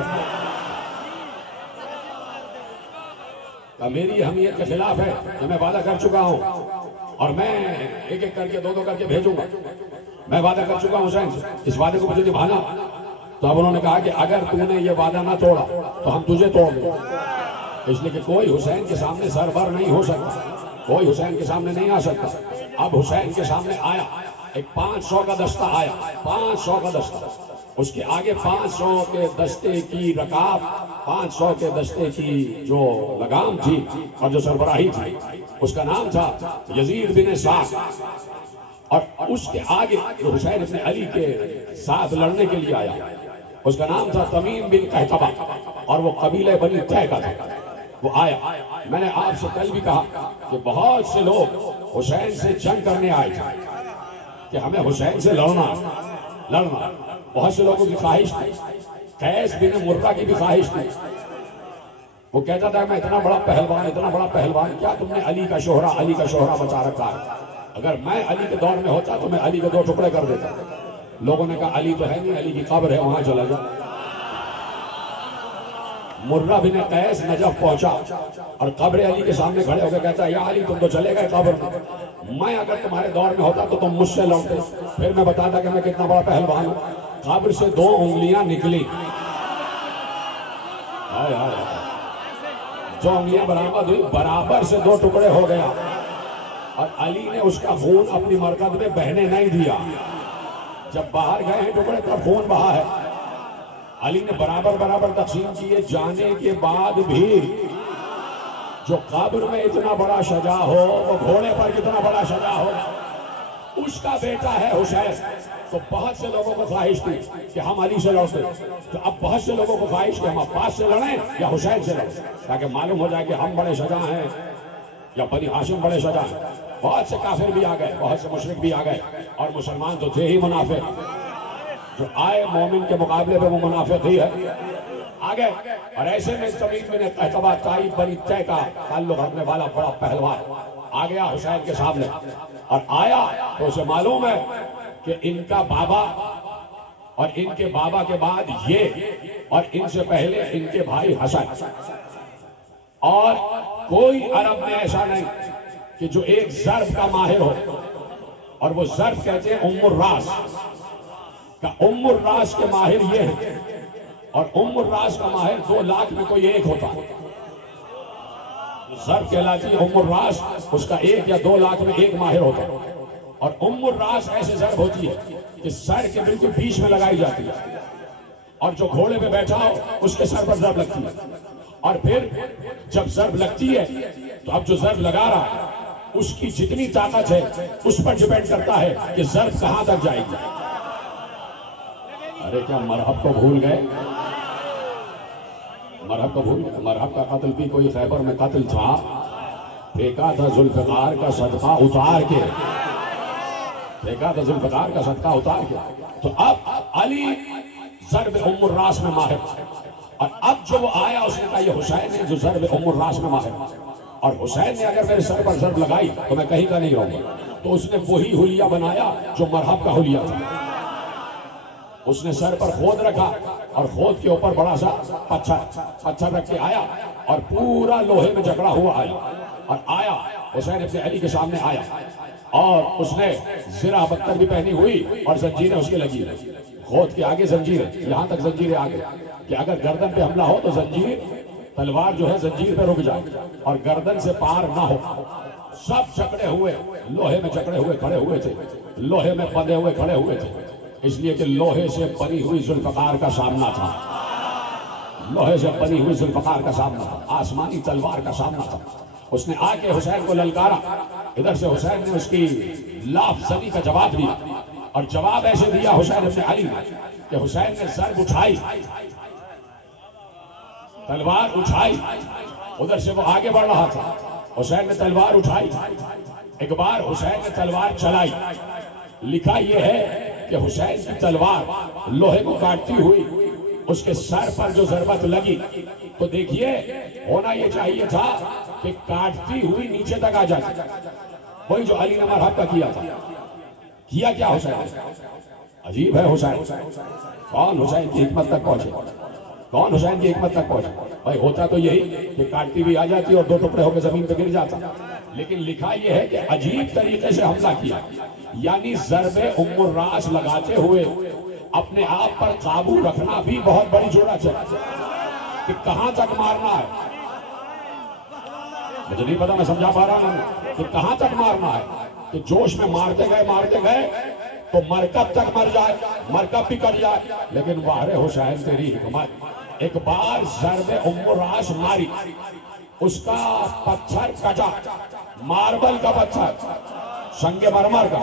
का मेरी हमीयत के खिलाफ है कि मैं वादा कर चुका हूं और मैं एक एक करके 2-2 करके भेजूंगा। मैं वादा कर चुका हूं हुसैन से, इस वादे को मुझे निभाना। तो अब उन्होंने कहा कि अगर तूने ये वादा ना तोड़ा तो हम तुझे तोड़ देंगे। इसलिए कि कोई हुसैन के सामने सरबर नहीं हो सकता, कोई हुसैन के सामने नहीं आ सकता। अब हुसैन के सामने आया एक 500 का दस्ता आया, 500 का दस्ता। उसके आगे 500 के दस्ते की रकाब, 500 के दस्ते की जो लगाम थी और जो सरबराही थी, उसका नाम था यजीद बिन साद। और उसके आगे जो हुसैन अपने अली के साथ लड़ने के लिए आया, उसका नाम था तमीम बिन कहतबा और वो कबीले बनी तय का था। वो आया। मैंने आपसे कल भी कहा कि बहुत से लोग हुसैन से जंग करने आए थे कि हमें हुसैन से लड़ना। बहुत से लोगों की ख्वाहिश थी, कैस बिन मुर्रा की भी ख्वाहिश थी। वो कहता था मैं इतना बड़ा पहलवान, इतना बड़ा पहलवान, क्या तुमने अली का शोहरा बचा रखा है? अगर मैं अली के दौर में होता तो मैं अली के 2 टुकड़े कर देता। लोगों ने कहा अली तो है नहीं, अली की कब्र है, वहां चला जा। मुर्रा बिन कैस नजफ पहुंचा और कब्र अली के सामने खड़े होकर कहता है, या अली तुम तो चले गए कब्र में, मैं अगर तुम्हारे दौर में होता तो तुम मुझसे लड़ते, फिर मैं बताता कि मैं कितना बड़ा पहलवान हूं। कब्र से 2 उंगलियां निकली, 2 उंगलियां बराबर हुई, बराबर से 2 टुकड़े हो गया और अली ने उसका खून अपनी मरकत में बहने नहीं दिया। जब बाहर गए हैं टुकड़े तब खून बहा है। अली ने बराबर तकसीम किए। जाने के बाद भी जो कब्र में इतना बड़ा सजा हो, वो घोड़े पर कितना बड़ा सजा हो, उसका बेटा है हुसैन। तो बहुत से लोगों को ख्वाहिश थी कि हम अली से लड़ते, तो अब बहुत से लोगों को ख्वाहिश कि हम अब्बास से लड़ें या हुसैन से लड़ें, ताकि मालूम हो जाए कि हम बड़े सजा हैं या बनी हाशिम बड़े सजा हैं। बहुत से काफिर भी आ गए, बहुत से मुशरिक भी आ गए और मुसलमान तो थे ही मुनाफिक। जो आए मोमिन के मुकाबले पे वो मुनाफिक ही है, आ गए। और ऐसे में तमीम बिन कहतबा ताइब बनी तय का ताल्लुक रखने वाला बड़ा पहलवान आ गया हुसैन के सामने और आया तो उसे मालूम है कि इनका बाबा और इनके बाबा के बाद ये और इनसे पहले इनके भाई हसन, और कोई अरब में ऐसा नहीं कि जो एक ज़र्ब का माहिर हो। और वो ज़र्ब कहते हैं उम्मुर रास का, उम्मुर रास के माहिर ये है और उम्मुर रास का माहिर 2 लाख में कोई एक होता है। ज़र्ब कहलाती है उम्मुर रास, उसका 1 या 2 लाख में एक माहिर होता है। और उम्मुर रास ऐसे ज़र्ब होती है कि सर के बिल्कुल बीच में लगाई जाती है और जो घोड़े पे बैठा हो उसके सर पर ज़र्ब लगती है। और फिर जब ज़र्ब लगती है तो अब जो ज़र्ब लगा रहा है उसकी जितनी ताकत है उस पर डिपेंड करता है कि ज़र्ब कहां तक जाएगी। अरे क्या मरहब को भूल गए? मरहब को भूल गए? मरहब का कत्ल भी कोई खैबर में कत्ल था, फेंका था जुल्फ़िकार का सदका उतार के, फेंका था जुल्फ़िकार का सदका उतार के। तो अब अली ज़र्ब उम्मुर रास में माहिर, और अब जो वो आया उसने कहा ये हुसैन है जो ज़र्ब उम्मुर रास में माहिर, और हुसैन ने अगर मेरे सर पर ज़र्ब लगाई तो मैं कहीं का नहीं रहूंगा। तो उसने वही हुलिया बनाया जो मरहब का हुलिया था। उसने सर पर खोद रखा और खोद के ऊपर बड़ा सा पत्थर रख के आया और पूरा लोहे में जकड़ा हुआ आया और आया हुसैन अपने अली के सामने आया और उसने ज़रा बख्तर भी पहनी हुई और जंजीरें उसकी लगी। खोद के आगे जंजीरें, यहां तक जंजीरें आगे कि अगर गर्दन पे हमला हो तो जंजीर तलवार जो है जंजीर पे रुक जाए और गर्दन से पार ना हो। सब जकड़े हुए लोहे में जकड़े हुए खड़े हुए थे, लोहे में बंधे हुए खड़े हुए थे, इसलिए कि लोहे से बनी हुई जुल्फकार का सामना था, लोहे से बनी हुई जुल्फकार का सामना था, आसमानी तलवार का सामना था। उसने आके हुसैन को ललकारा, इधर से हुसैन ने उसकी लाफजनी का जवाब दिया और जवाब ऐसे दिया हुसैन इब्न अली ने कि हुसैन ने ज़र्ब उठाई, तलवार उठाई, उधर से वो आगे बढ़ रहा था, हुसैन ने तलवार उठाई, एक बार हुसैन ने तलवार चलाई। लिखा यह है कि हुसैन की तलवार लोहे को काटती हुई उसके सर पर जो जरबत लगी तो देखिए होना यह चाहिए था कि काटती हुई नीचे तक आ जाती, वही जो अली ने मरहब का किया था। किया क्या हुसैन? अजीब है हुसैन, कौन हुसैन की हिकमत तक पहुंचे, कौन हुसैन की हिकमत तक पहुंचे? भाई होता तो यही कि काटती भी आ जाती और दो टुकड़े होकर जमीन पे गिर जाता, लेकिन लिखा यह है कि अजीब तरीके से हमला किया, यानी ज़रबे उम्मुर्रास लगाते हुए अपने आप पर काबू रखना भी बहुत बड़ी जरूरत है कि कहां तक मारना है। मुझे नहीं पता मैं समझा पा रहा हूं कि कहां तक मारना है, कि जोश में मारते गए तो मरकब तक मर जाए, मरकब भी कट जाए, लेकिन वारे हुसैन तेरी हिकमत। एक बार ज़रबे उम्मुर्रास मारी, उसका पत्थर कटा, मार्बल का पत्थर, संगमरमर का,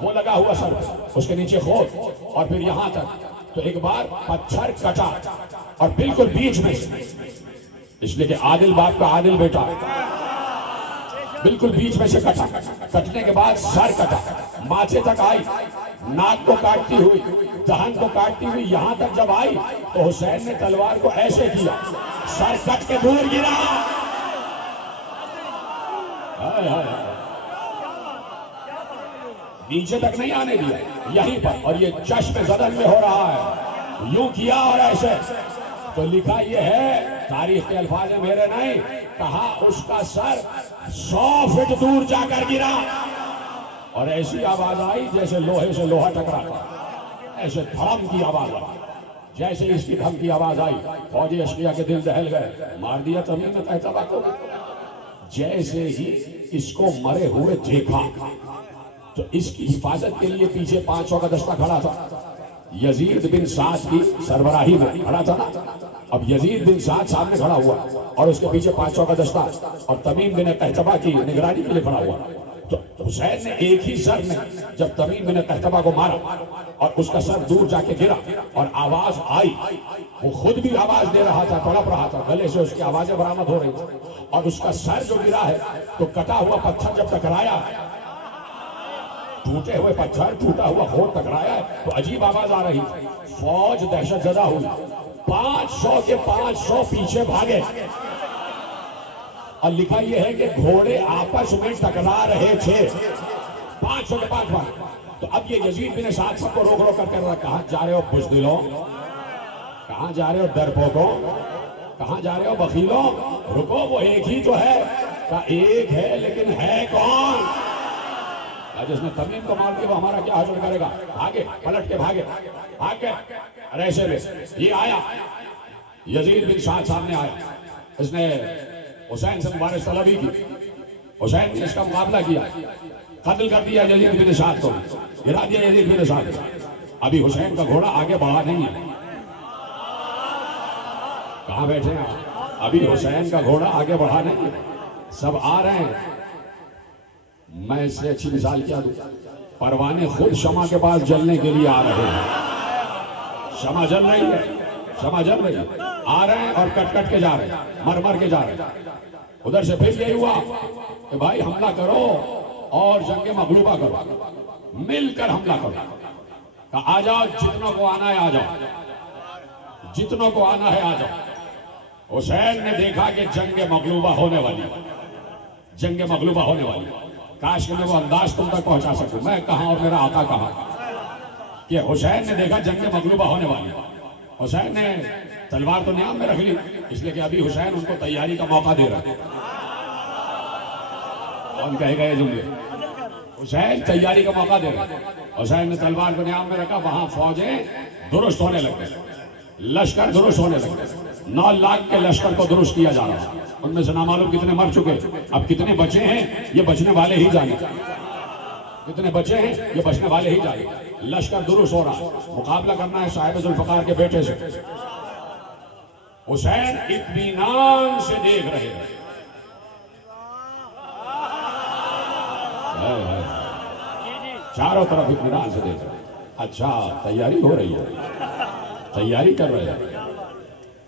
वो लगा हुआ सर पे, उसके नीचे खोद और फिर यहां तक, तो एक बार पत्थर कटा और बिल्कुल बीच में, इसलिए कि आदिल बाप का आदिल बेटा, बिल्कुल बीच में से कटा। कटने के बाद सर कटा, माथे तक आई, नाक को काटती हुई, दहन को काटती हुई यहां तक जब आई तो हुसैन ने तलवार को ऐसे किया, सर कट के दूर गिरा। नीचे तक नहीं आने दिया, यहीं पर, और ये चश्मे ज़दन में हो रहा है, यूं किया और ऐसे। तो लिखा ये है, तारीख के अल्फाज मेरे नहीं, कहा उसका सर 100 फीट दूर जाकर गिरा और ऐसी आवाज आई जैसे लोहे से लोहा टकराता, ऐसे धड़म की आवाज आई। जैसे इसकी धम की आवाज आई, फौजी अशकिया के दिल दहल गए, मार दिया तमीम ने तहतबा को। जैसे ही इसको मरे हुए देखा तो इसकी हिफाजत के लिए पीछे 500 का दस्ता खड़ा था, यजीद बिन साद की सरबराही में खड़ा था ना। अब यजीद बिन साद सामने खड़ा हुआ और उसके पीछे 500 का दस्ता और तमीम बिन कहतबा की निगरानी के लिए खड़ा हुआ। तो हुसैन ने एक ही सर में जब तमीम बिन कहतबा को मारा और उसका सर दूर जाके गिरा और आवाज आई, वो खुद भी आवाज दे रहा था, तड़प रहा था, गले से उसकी आवाजें बरामद हो रही थी, और उसका सर जो गिरा है तो कटा हुआ पत्थर जब टकराया, टूटे हुए पत्थर, टूटा हुआ खोद टकराया तो अजीब आवाज आ रही थी। फौज दहशत जदा हुई, 500 के 500 पीछे भागे और लिखा यह है कि घोड़े आपस में टकरा रहे थे, 500 के 5 भागे। तो अब ये यजीद बिन साद सबको रोक रोक कर रहा, कहां जा रहे हो बुज़दिलों, कहां जा रहे हो डरपोकों, कहां जा रहे हो बखीलों, रुको, वो एक ही तो है, का एक है लेकिन है कौन? जिसने तमीम को मार दिया वो हमारा क्या हासिल करेगा? भागे, पलट के भागे, भागे। अरे ऐसे में ये आया, यजीद बिन साद सामने आया, इसने हुसैन से मुबारक तलबी की, हुसैन ने इसका मुकाबला किया, कत्ल कर दिया यजीद बिन साद को, गिरा दिया यजीद बिन साद। अभी हुसैन का घोड़ा आगे बढ़ा नहीं है, कहां बैठे हैं? अभी हुसैन का घोड़ा आगे बढ़ा नहीं है, सब आ रहे हैं। मैं इससे अच्छी मिसाल क्या दूं? परवाने खुद शमा के पास जलने के लिए आ रहे हैं, शमा जल रही है, शमा जल रही है, आ रहे हैं और कट कट के जा रहे हैं, मर मर के जा रहे हैं। उधर से फिर यही हुआ कि भाई हमला करो और जंगे मगलूबा करो, मिलकर हमला करो, आ जाओ, जितनों को आना है आ जाओ, जितनों को आना है आ जाओ। हुसैन ने देखा कि जंगे मगलूबा होने वाली, जंगे मगलूबा होने वाली, काश मैं वो अंदाज तुम तक पहुंचा सकूं, मैं कहां और मेरा आका कहां, कि हुसैन ने देखा जंगे मगलूबा होने वाली। हुसैन ने तलवार तो न्याम में रख ली, इसलिए कि अभी हुसैन उनको तैयारी का मौका दे रहा है। कौन कहेगा ये जुमले? हुसैन तैयारी का मौका दे रहा है। हुसैन ने तलवार को न्याम में रखा, वहां फौजें दुरुस्त होने लग गई, लश्कर दुरुस्त होने लगे। 9 लाख के लश्कर को दुरुस्त किया जा रहा है। उनमें से नामालूम कितने मर चुके, अब कितने बचे हैं ये बचने वाले ही जाने। कितने बचे हैं ये बचने वाले ही जाने। लश्कर दुरुस्त हो रहा है। मुकाबला करना है साहिब जुल्फकार के बेटे से। हुसैन इत्मीनान से देख रहे हैं। चारों तरफ इत्मीनान से देख रहे हैं। अच्छा तैयारी हो रही है, तैयारी कर रहे हैं।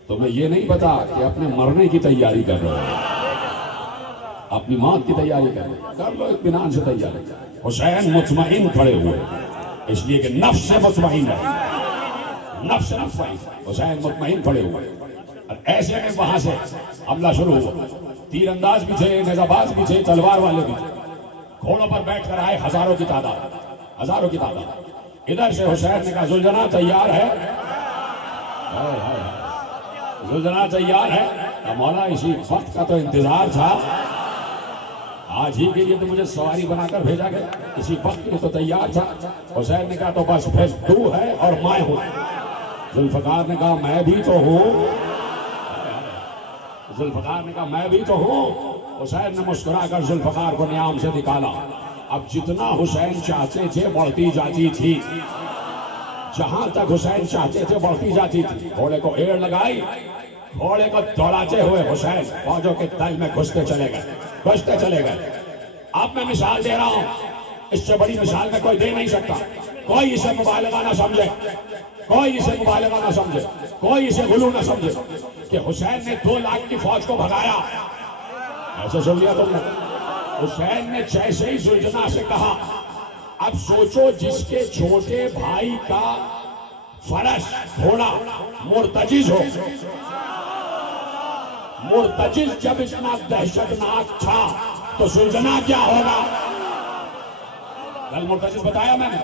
तुम्हें ये नहीं पता कि अपने मरने की तैयारी कर रहे हो, अपनी मौत की तैयारी कर रहे हो। कर लो इत्मीनान से तैयारी। हुसैन मुतमईन खड़े हुए, इसलिए कि नफ्स से मुतमईन है, नफ्स से मुतमईन। हुसैन मुतमईन खड़े हुए और ऐसे में वहां से हमला शुरू हुआ। तीरंदाज भी थे, नेजाबाज भी थे, तलवार वाले भी थे। घोड़ों पर बैठकर आए हजारों की तादाद, हजारों की तादाद। इधर से हुसैन ने कहा जुल्जना तैयार है, जुल्जना तैयार है। तो मौला इसी वक्त का तो इंतजार था, आज ही के लिए तो मुझे सवारी बनाकर भेजा गया, इसी वक्त के लिए तो तैयार था। हुसैन ने कहा तो बस फिर तू है और मैं हूं। जुल्फकार ने कहा मैं भी तो हूं, जुल्फकार ने कहा मैं भी तो हूं। हुसैन ने मुस्कुराकर जुल्फकार को न्याम से निकाला। अब जितना हुसैन चाहते थे बढ़ती जाती थी, जहां तक हुसैन चाहते थे बढ़ती जाती थी। घोड़े को एड़ लगाई, घोड़े को दौड़ाते हुए हुसैन फौजों के दल में घुसते चले गए, घुसते चले गए। अब मैं मिसाल दे रहा हूं, इससे बड़ी मिसाल में कोई दे नहीं सकता। कोई इसे मुबालगा ना समझे, कोई इसे मुबालगा ना समझे, कोई इसे गुलू ना समझे कि हुसैन ने 2 लाख की फौज को भगाया। ऐसे सुन लिया तुमने? हुसैन ने जैसे ही जुल्जना से कहा, अब सोचो जिसके छोटे भाई का फरस घोड़ा मुर्तजिज हो, मुर्तजिज जब इतना दहशतनाक था तो सुलझना क्या होगा? कल मुर्तजिज बताया मैंने,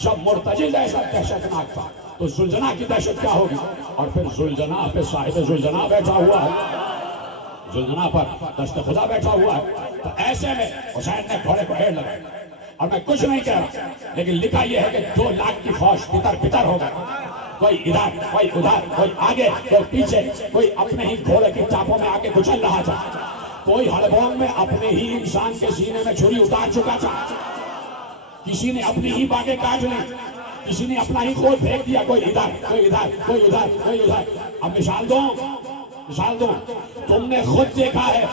जब मुर्तजिज ऐसा दहशतनाक था तो सुलझना की दहशत क्या होगी? और फिर सुलझना पे साहिब जुल्जना बैठा हुआ है, जुल्जना पर दस्त खुदा बैठा हुआ है। तो ऐसे में हुसैन ने घोड़े को हेड़ लगाई। और मैं कुछ नहीं कह रहा, लेकिन लिखा यह है कि 2 लाख की फौज तितर बितर हो गई। कोई इधर, कोई उधर, कोई आगे, कोई पीछे, कोई अपने ही घोड़े की चापों में आके कुचल रहा था, कोई हड़बोंग में अपने ही इंसान के सीने में छुरी उतार चुका था, किसी ने अपनी ही बातें काट ली, किसी ने अपना ही कोट फेंक दिया। कोई इधर, कोई इधर, कोई उधर, कोई उधर। अब मिसाल दो, मिसाल दो, तुमने खुद देखा है,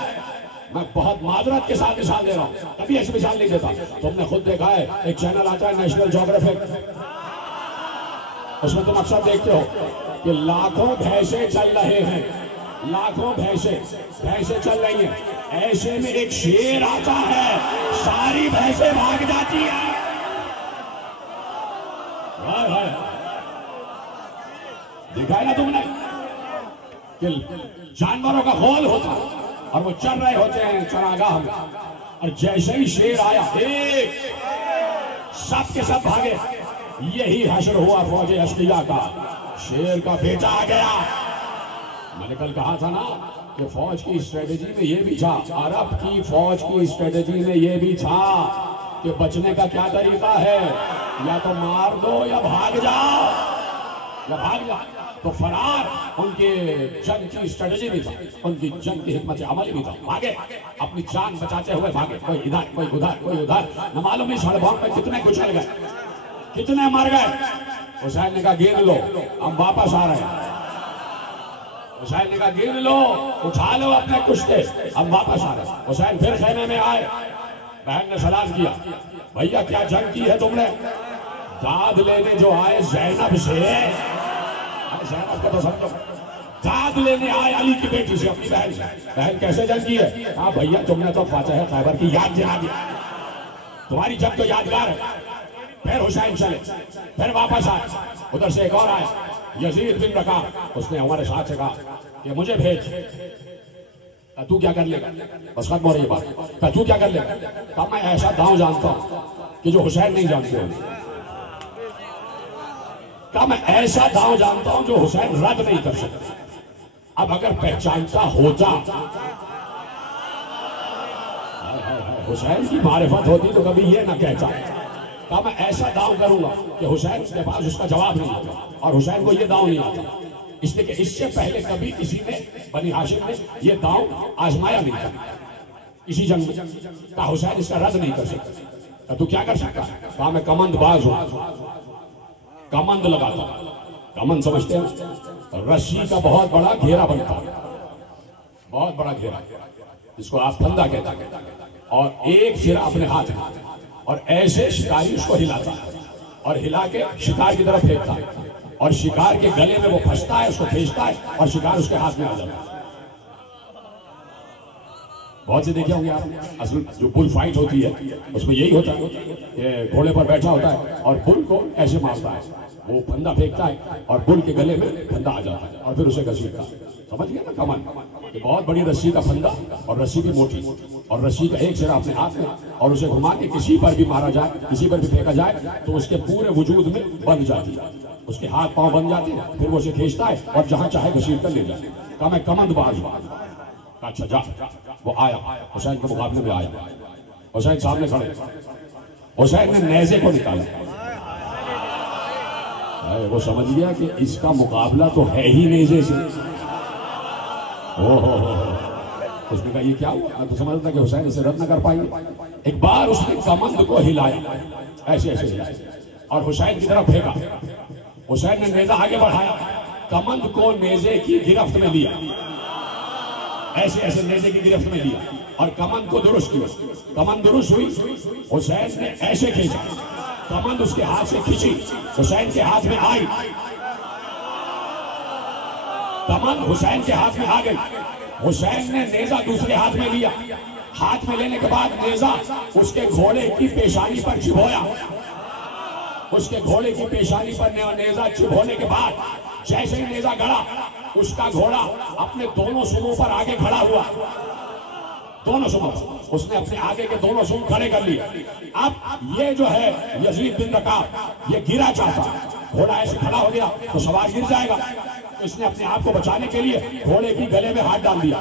मैं बहुत माजरत के साथ मिसाल दे रहा हूं, कभी ऐसी मिसाल नहीं देता। तुमने खुद देखा है, एक चैनल आता है नेशनल ज्योग्राफिक, उसमें तुम अक्सर देखते हो कि लाखों भैंसे चल रहे हैं, लाखों भैंसे चल रही हैं। ऐसे में एक शेर आता है, सारी भैंसे भाग जाती है। देखा है ना तुमने कि जानवरों का होल होता है और वो चल रहे होते हैं चरागाह में, और जैसे ही शेर आया एक सब के सब भागे। यही हश्र हुआ फौज असलिया का, शेर का बेटा आ गया। मैंने कल कहा था ना कि फौज की स्ट्रेटेजी में ये भी था, अरब की फौज की स्ट्रेटेजी में ये भी था कि बचने का क्या तरीका है, या तो मार दो या भाग जाओ, या भाग जाओ। तो फरार उनके जंग की स्ट्रेटेजी भी था, उनकी जंग की हिकमत अमली भी था। भागे, अपनी जान बचाते हुए भागे, कोई इधर, कोई उधर, कोई उधर। न मालूम इस हड़बड़ाहट में कितने कुचल गए, कितने मर गए। हुसैन ने कहा गिन लो, हम वापस आ रहे हैं। हुसैन ने कहा गिन लो, उठा लो अपने कुश्ते, हम वापस आ रहे हैं। हुसैन फिर खेमे में आए, बहन ने सलाम किया, भैया क्या जंग की है तुमने? दाद लेने जो आए जैनब से, जैनब को तो समझो, दाद लेने आए अली की बेटी से, अपनी बहन से। बहन कैसे जंग की है? हाँ भैया तुमने तो फातह खैबर की याद दिला दी, तुम्हारी जंग तो यादगार है। फिर हुसैन चले, फिर वापस आए, उधर से एक और आया यजीद बिन रका, उसने हमारे साथ से कहा कि मुझे भेज, तू क्या कर लेगा? बस खत्म हो रही है बात। तू क्या कर लेगा? कहा मैं ऐसा दांव जानता हूं कि जो हुसैन नहीं जानते हो। कहा मैं ऐसा दांव जानता हूं जो हुसैन रद्द नहीं कर सकता। अब अगर पहचानता होता, हुसैन की मारिफत होती तो कभी ये ना कहता। कहा मैं ऐसा दांव करूंगा कि हुसैन के पास उसका जवाब नहीं आता, और हुसैन को ये दांव नहीं आता इसलिए कि इससे पहले कभी किसी ने बनी हाशिम ने ये दांव आजमाया नहीं था इसी जंग में। का हुसैन इसका रद्द नहीं कर सकता। तू क्या कर सकता? कहा मैं कमंद बाज हूं, कमंद लगाता। कमंद समझते हैं? रस्सी का बहुत बड़ा घेरा बनता है, बहुत बड़ा घेरा, जिसको आप फंदा कहते हैं, और एक सिरा अपने हाथ में, और ऐसे शिकारी उसको हिलाता है और हिला के शिकार की तरफ फेंकता है, और शिकार के गले में वो फंसता है, उसको खींचता है और शिकार उसके हाथ में आ जाता है। बहुत से देखे होंगे आप, असल जो बुल फाइट होती है उसमें यही होता है कि घोड़े पर बैठा होता है और बुल को ऐसे मारता है, वो फंदा फेंकता है और बुल के गले में फंदा आ जाता है और फिर उसे घसीटता है। समझ गया ना कमान? कि बहुत बड़ी रस्सी का फंदा और रस्सी की मोटी, और रस्सी का एक सिरा अपने हाथ में, और उसे घुमा के किसी पर भी मारा जाए, किसी पर भी फेंका जाए तो उसके पूरे वजूद में बंध जाती है, उसके हाथ पांव बन जाते हैं, फिर वो उसे खींचता है और जहां चाहे घसीट कर ले जाए। कहा मैं कमंद बाज हूं। अच्छा जा। वो आया, हुसैन के मुकाबले में आया, हुसैन सामने खड़े, हुसैन ने नेज़े को निकाला। वो समझ गया कि इसका मुकाबला तो है ही नेज़े से। ओहो, उसने कहा ये क्या हुआ? तो समझता कि हुसैन इसे रद्द न कर पाएंगे। एक बार उसने कमंद को हिलाया, ऐसे ऐसे हिलाया और हुसैन की तरफ फेंका। हुसैन ने नेज़ा आगे बढ़ाया, कमंद को नेज़े की गिरफ्त में लिया, ऐसे ऐसे नेज़े की गिरफ्त में लिया और कमंद को दुरुस्त किया। कमंद दुरुस्त हुई, हुसैन ने ऐसे खींचा, कमंद उसके हाथ से खींची, हुसैन के हाथ में आई, कमंद हुसैन के हाथ में आ गई। हुसैन ने नेज़ा दूसरे हाथ में लिया, हाथ में लेने के बाद नेज़ा उसके घोड़े की पेशानी पर चिबोया। उसके घोड़े की पेशानी पर नेज़ा चिबोने के बाद जैसे ही नेज़ा गड़ा, उसका घोड़ा अपने दोनों सूंडों पर आगे खड़ा हुआ, दोनों सूंडों, उसने अपने आगे के दोनों सूंड खड़े कर लिए। अब ये जो है यजीद बिन रकाब, ये गिरा चाहता, घोड़ा ऐसे खड़ा हो गया तो सवार गिर जाएगा, तो इसने अपने आप को बचाने के लिए घोड़े की गले में हाथ डाल दिया।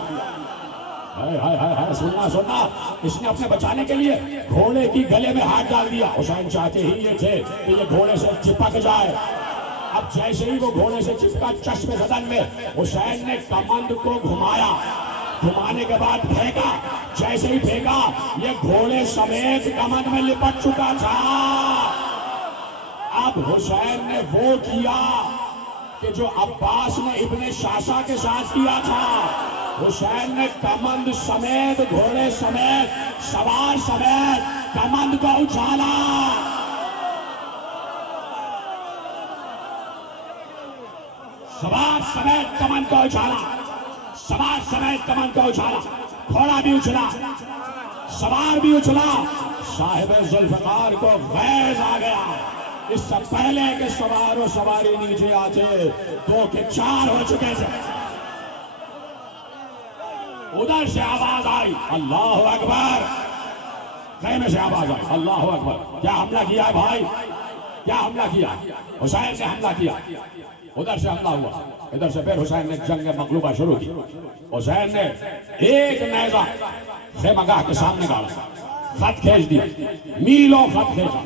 हाय हाय हाय हाय, सुनना सुनना, इसने अपने बचाने के लिए घोड़े की गले में हाथ डाल दिया। हुसैन चाहते ही ये थे कि ये घोड़े से चिपक जाए। अब जैसे ही वो घोड़े से चिपका, चश्मे सदन में हुसैन ने कमंद को घुमाया, घुमाने के बाद फेंका, जैसे ही फेंका ये घोड़े समेत कमंद में लिपट चुका था। अब हुसैन ने वो किया कि जो अब्बास ने इब्ने शासा के साथ किया था। हुसैन ने कमंद समेत, घोड़े समेत, सवार समेत कमंद को उछाला। सवार समेत कमंद को उछाला, सवार समेत कमंद को उछाला, घोड़ा भी उछला, सवार भी उछला। साहिब जुल्फकार को गैज आ गया। इससे पहले के सवार और सवारी नीचे आते, 2 के 4 हो चुके थे। उधर से आवाज आई, अल्लाह अकबर। खेमे से आवाज आई, अल्लाह अकबर। क्या हमला किया है भाई? क्या हमला किया? हुसैन ने हमला किया। उधर से हमला हुआ, इधर से फिर हुसैन ने जंग मगलूबा शुरू की। हुसैन ने एक नेज़ा खेमगाह के सामने डाला, खत खींच दिया, मीलों खत खींचा,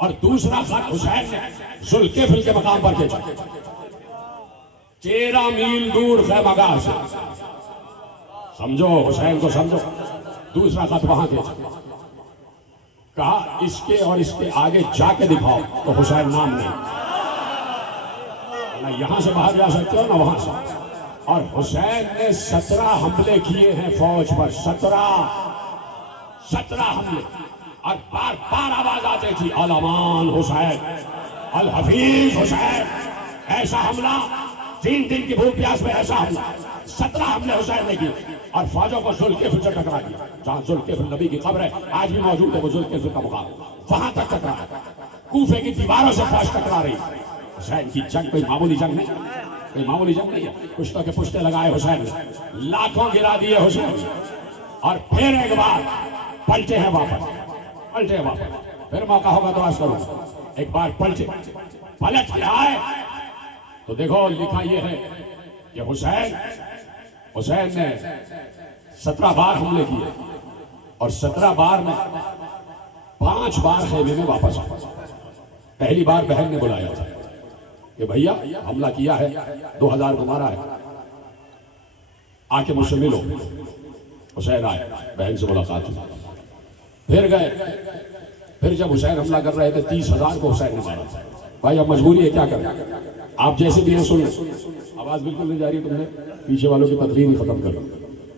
और दूसरा खत हुसैन ने जुल्किफ्ल के मकाम पर खींचा, 13 मील दूर खेमगाह से। समझो, हुसैन को समझो। दूसरा खत वहां खींचा, कहा इसके और इसके आगे जाके दिखाओ, तो हुसैन नाम नहीं, ना यहां से बाहर जा सकते हो ना वहां से। और हुसैन ने 17 हमले किए हैं फौज पर, 17 हमले, और बार बार आवाज आती थी, अल अमान हुसैन, अल हफीज हुसैन। ऐसा हमला, 3 दिन की भूख प्यास में ऐसा हमला, 17 हमले हुसैन ने किए, और फौजों को जुल्किफ्ल से टकरा दिया। जहां जुल्किफ्ल नबी की कब्र है, आज भी मौजूद है वो जुल्किफ्ल का मुकाम, वहां तक टकरा। कूफे की दीवारों से फौज टकरा रही। हुसैन की जंग कोई मामूली जंग नहीं, कोई मामूली जंग नहीं है। पुश्तों के पुश्ते लगाए हुसैन ने, लाखों गिरा दिए हुसैन, और फिर एक बार पलटे हैं वापस, पलटे हैं वापस। फिर मौका होगा तो आज करूंगा। एक बार पलटे, पलट के आए तो देखो लिखा ये है कि हुसैन ने 17 बार हमले किए, और 17 बार में 5 बार खेमे में वापस आए। पहली बार बहन ने बुलाया था, कि भैया हमला किया है, 2000 को मारा है, आके मुझसे मिलो। हुसैन आए, बहन से मुलाकात हुई, फिर गए। फिर जब हुसैन हमला कर रहे थे 30,000 को हुसैन ने मारा। भाई अब मजबूरी है, क्या करें? आप जैसे भी हैं सुन लो, आवाज बिल्कुल नहीं जा रही, तुमने पीछे वालों की तकलीफ ही खत्म कर लो।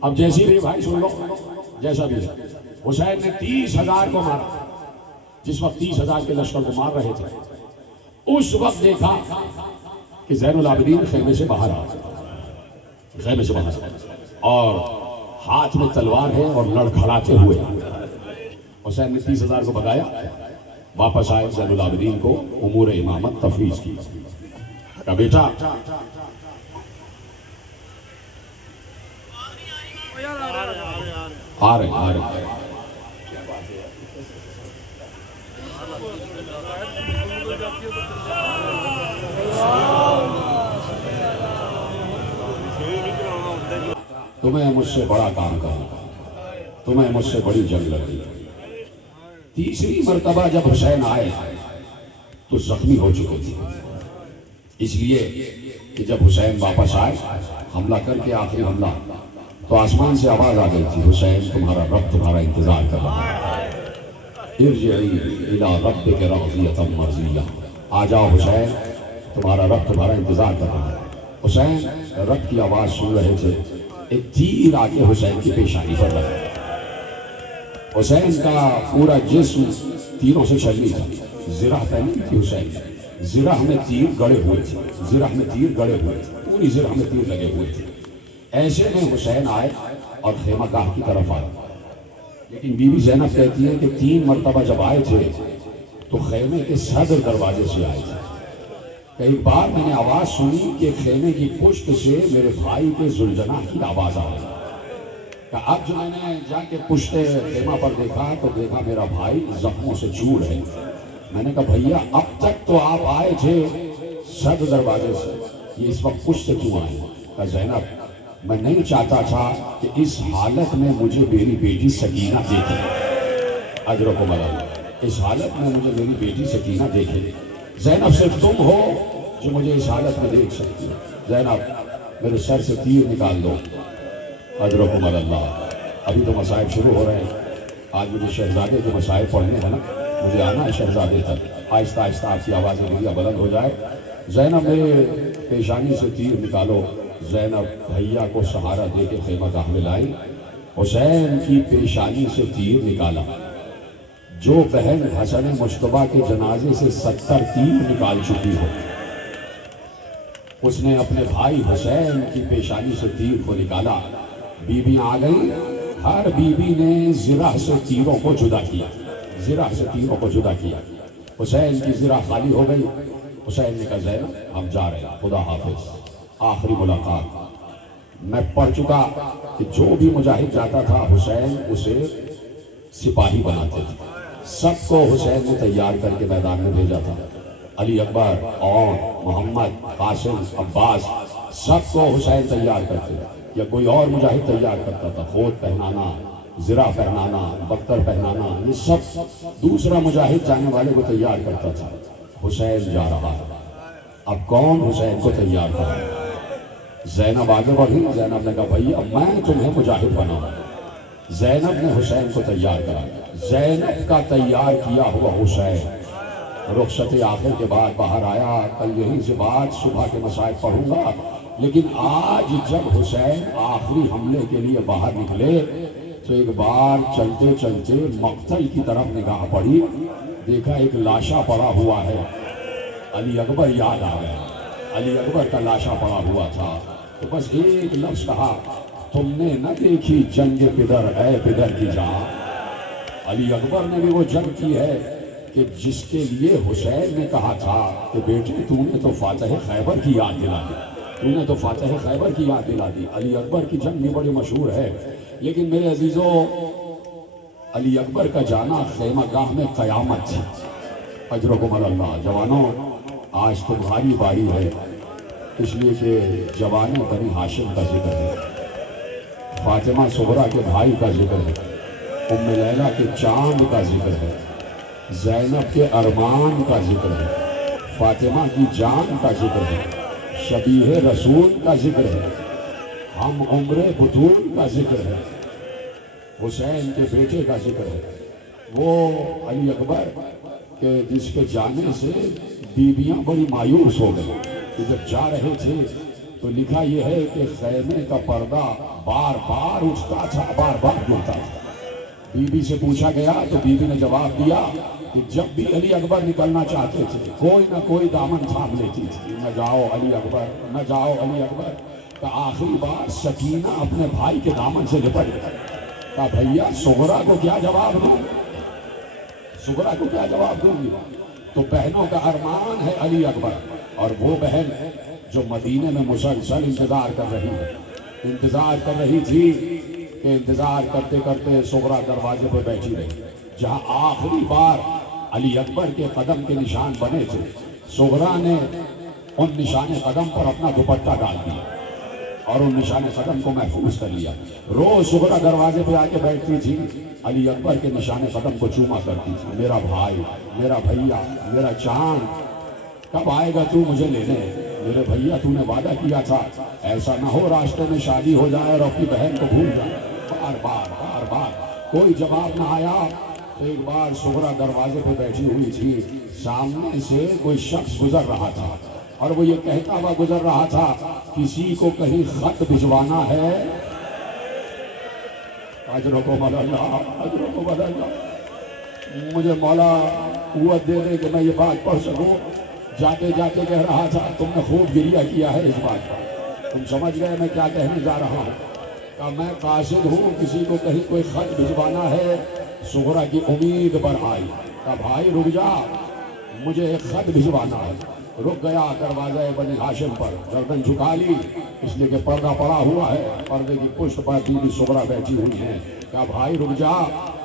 अब जैसी भी भाई सुन लो, जैसा भी है। हुसैन ने 30,000 को मारा। जिस वक्त 30,000 के लश्कर को मार रहे थे, उस वक्त देखा कि ज़ैनुल आबिदीन खेमे से बाहर आ, खेमे से बाहर, और हाथ में तलवार है और लड़खड़ाते हुए। हुसैन ने 30,000 को भगाया, वापस आए, ज़ैनुल आबिदीन को उमूर इमामत तफवीज की। का बेटा आ रहे तुम्हें मुझसे बड़ा काम करना, तुम्हें मुझसे बड़ी जंग लड़नी। तीसरी मर्तबा जब हुसैन आए तो जख्मी हो चुके थे, इसलिए कि जब हुसैन वापस आए हमला करके, आखिरी हमला, तो आसमान से आवाज आ गई थी, हुसैन तुम्हारा रब तुम्हारा इंतजार कर रहा है, इरजिई इला रब्बिक राज़ियतन मर्ज़िय्या, आ जाओ हुसैन, तुम्हारा रब तुम्हारा इंतजार कर रहा है। हुसैन रब की आवाज सुन रहे थे, एक तीर आके हुसैन की पेशानी पर लगा। हुसैन का पूरा जिस्म तीरों से छलनी था, ज़िराह पहनी थी हुसैन, ज़िराह में तीर गड़े हुए थे, ज़िराह में तीर गड़े हुए थे, पूरी ज़िराह में तीर लगे हुए थे। ऐसे में हुसैन आए और खेमागाह की तरफ आए, लेकिन बीबी ज़ैनब कहती है कि 3 मरतबा जब आए थे तो खेमे के सदर दरवाजे से आए थे। कई बार मैंने आवाज सुनी कि खेमे की पुश्त से मेरे भाई के जुलजना की आवाज आ रही। अब जो मैंने जाके पुश्त खेमा पर देखा तो देखा मेरा भाई जख्मों से चूर है। मैंने कहा भैया अब तक तो आप आए थे सदर दरवाजे से, ये इस वक्त पुश्त से क्यों आए? कहा ज़ैनब मैं नहीं चाहता था कि इस हालत में मुझे मेरी बेटी सकीना देखे, अजर को मला, इस हालत में मुझे मेरी बेटी सकीना देखे। ज़ैनब सिर्फ तुम हो जो मुझे इस हालत में देख सकती हो। ज़ैनब मेरे सर से तीर निकाल दो, अजर को मला। अभी तो मसाइब शुरू हो रहे हैं, आज मुझे शहजादे के मसाइब पढ़ने हैं ना, मुझे आना है शहजादे तक। आहिस्ता आहिस्ता आपकी आवाज़ें भैया बुलंद हो जाए। ज़ैनब मेरे पेशानी से तीर निकालो। ज़ैनब भैया को सहारा दे के खेमागाह में लाई, हुसैन की पेशानी से तीर निकाला। जो बहन हसन मुश्तबा के जनाजे से 70 तीर निकाल चुकी हो, उसने अपने भाई हुसैन की पेशानी से तीर को निकाला। बीबियां आ गई, हर बीबी ने ज़िरा से तीरों को जुदा किया, ज़िरा से तीरों को जुदा किया। हुसैन की ज़िरा खाली हो गई। हुसैन ने कहा ज़ैनब हम जा रहे हैं, खुदा हाफिज़। आखिरी मुलाकात मैं पढ़ चुका कि जो भी मुजाहिद जाता था हुसैन उसे सिपाही बनाते थे। सबको हुसैन ने तैयार करके मैदान में भेजा था। अली अकबर और मोहम्मद, कासिम, अब्बास, सबको हुसैन तैयार करते थे, या कोई और मुजाहिद तैयार करता था। खोद पहनाना, ज़िरा पहनाना, बख्तर पहनाना, ये सब दूसरा मुजाहिद जाने वाले को तैयार करता था। हुसैन जा रहा है, अब कौन हुसैन को तैयार कर रहा है? ज़ैनब आगे बढ़ी। ज़ैनब ने कहा भैया मैं तुम्हें मुजाहिद बनाऊंगा। ज़ैनब ने हुसैन को तैयार करा। ज़ैनब का तैयार किया हुआ हुसैन रुखसत आखिर के बाद बाहर आया। कल यहीं से बात सुबह के मसाइब पढ़ूंगा, लेकिन आज जब हुसैन आखिरी हमले के लिए बाहर निकले तो एक बार चलते चलते मक्तल की तरफ निगाह पड़ी, देखा एक लाशा पड़ा हुआ है। अली अकबर याद आ गया, अली अकबर का लाशा पड़ा हुआ था। तो बस एक लफ्ज़ कहा, तुमने न देखी जंग पिदर है पिदर की जहां। अली अकबर ने भी वो जंग की है कि जिसके लिए हुसैन ने कहा था कि बेटे तूने तो फातह खैबर की याद दिला दी, तूने तो फातह खैबर की याद दिला दी। अली अकबर की जंग भी बड़ी मशहूर है, लेकिन मेरे अजीज़ों अली अकबर का जाना खेमागाह में क़यामत थी। अजरकुमुल अल्लाह। जवानों आज तुम्हारी बारी है, इसलिए कि जवान बनी हाशिम का जिक्र है, फातिमा सुगरा के भाई का जिक्र है, उम्मे लैला के चांद का जिक्र है, ज़ैनब के अरमान का जिक्र है, फातिमा की जान का जिक्र है, शबीह रसूल का जिक्र है, हम उम्र बुतूल का जिक्र है, हुसैन के बेटे का जिक्र है। वो अली अकबर के जिसके जाने से बीबियां बड़ी मायूस हो गई कि जब जा रहे थे तो लिखा यह है कि खैमे का पर्दा बार बार उठता था, बार बार गिरता था। बीबी से पूछा गया तो बीबी ने जवाब दिया कि जब भी अली अकबर निकलना चाहते थे कोई ना कोई दामन थाम लेती थी, न जाओ अली अकबर, न जाओ अली अकबर। तो आखिरी बार सकीना अपने भाई के दामन से लिपट गया। कहा भैया सुगरा को क्या जवाब दूं, सुगरा को क्या जवाब दूंगी। तो बहनों का अरमान है अली अकबर, और वो बहन जो मदीने में मुसलसल इंतजार कर रही है, इंतजार कर रही थी कि इंतजार करते करते सुगरा दरवाजे पर बैठी रही, जहां आखिरी बार अली अकबर के कदम के निशान बने थे। सुगरा ने उन निशाने कदम पर अपना दुपट्टा डाल दिया और उन निशाने कदम को महफूज कर लिया। रोज सुगरा दरवाजे पे आके बैठती थी, अली अकबर के निशाने कदम को चूमा करती थी, मेरा भाई, मेरा भैया, मेरा चांद, कब आएगा तू मुझे लेने, मेरे भैया तूने वादा किया था, ऐसा ना हो रास्ते में शादी हो जाए और अपनी बहन को भूल जाए। बार बार बार बार कोई जवाब ना आया। तो एक बार सुगरा दरवाजे पे बैठी हुई थी, सामने से कोई शख्स गुजर रहा था और वो ये कहता हुआ गुजर रहा था, किसी को कहीं खत भिजवाना है, अजरों को बदलना, अजरों को बदलना, मुझे मौला कुव्वत दे दे कि मैं ये बात पढ़ सकूं। जाते जाते कह रहा था, तुमने खूब गिरिया किया है इस बात पर, तुम समझ गए मैं क्या कहने जा रहा हूँ। का मैं कासिद हूँ, किसी को कहीं कोई खत भिजवाना है। सुगरा की उम्मीद पर आई, का भाई रुक जा, मुझे एक खत भिजवाना है। रुक गया दरवाजा बनी हाशिम पर, गर्दन झुका ली इसलिए कि पर्दा पड़ा हुआ है, पर्दे की पुष्ट पर बीबी सुगरा बैठी हुई है। क्या भाई रुक जा,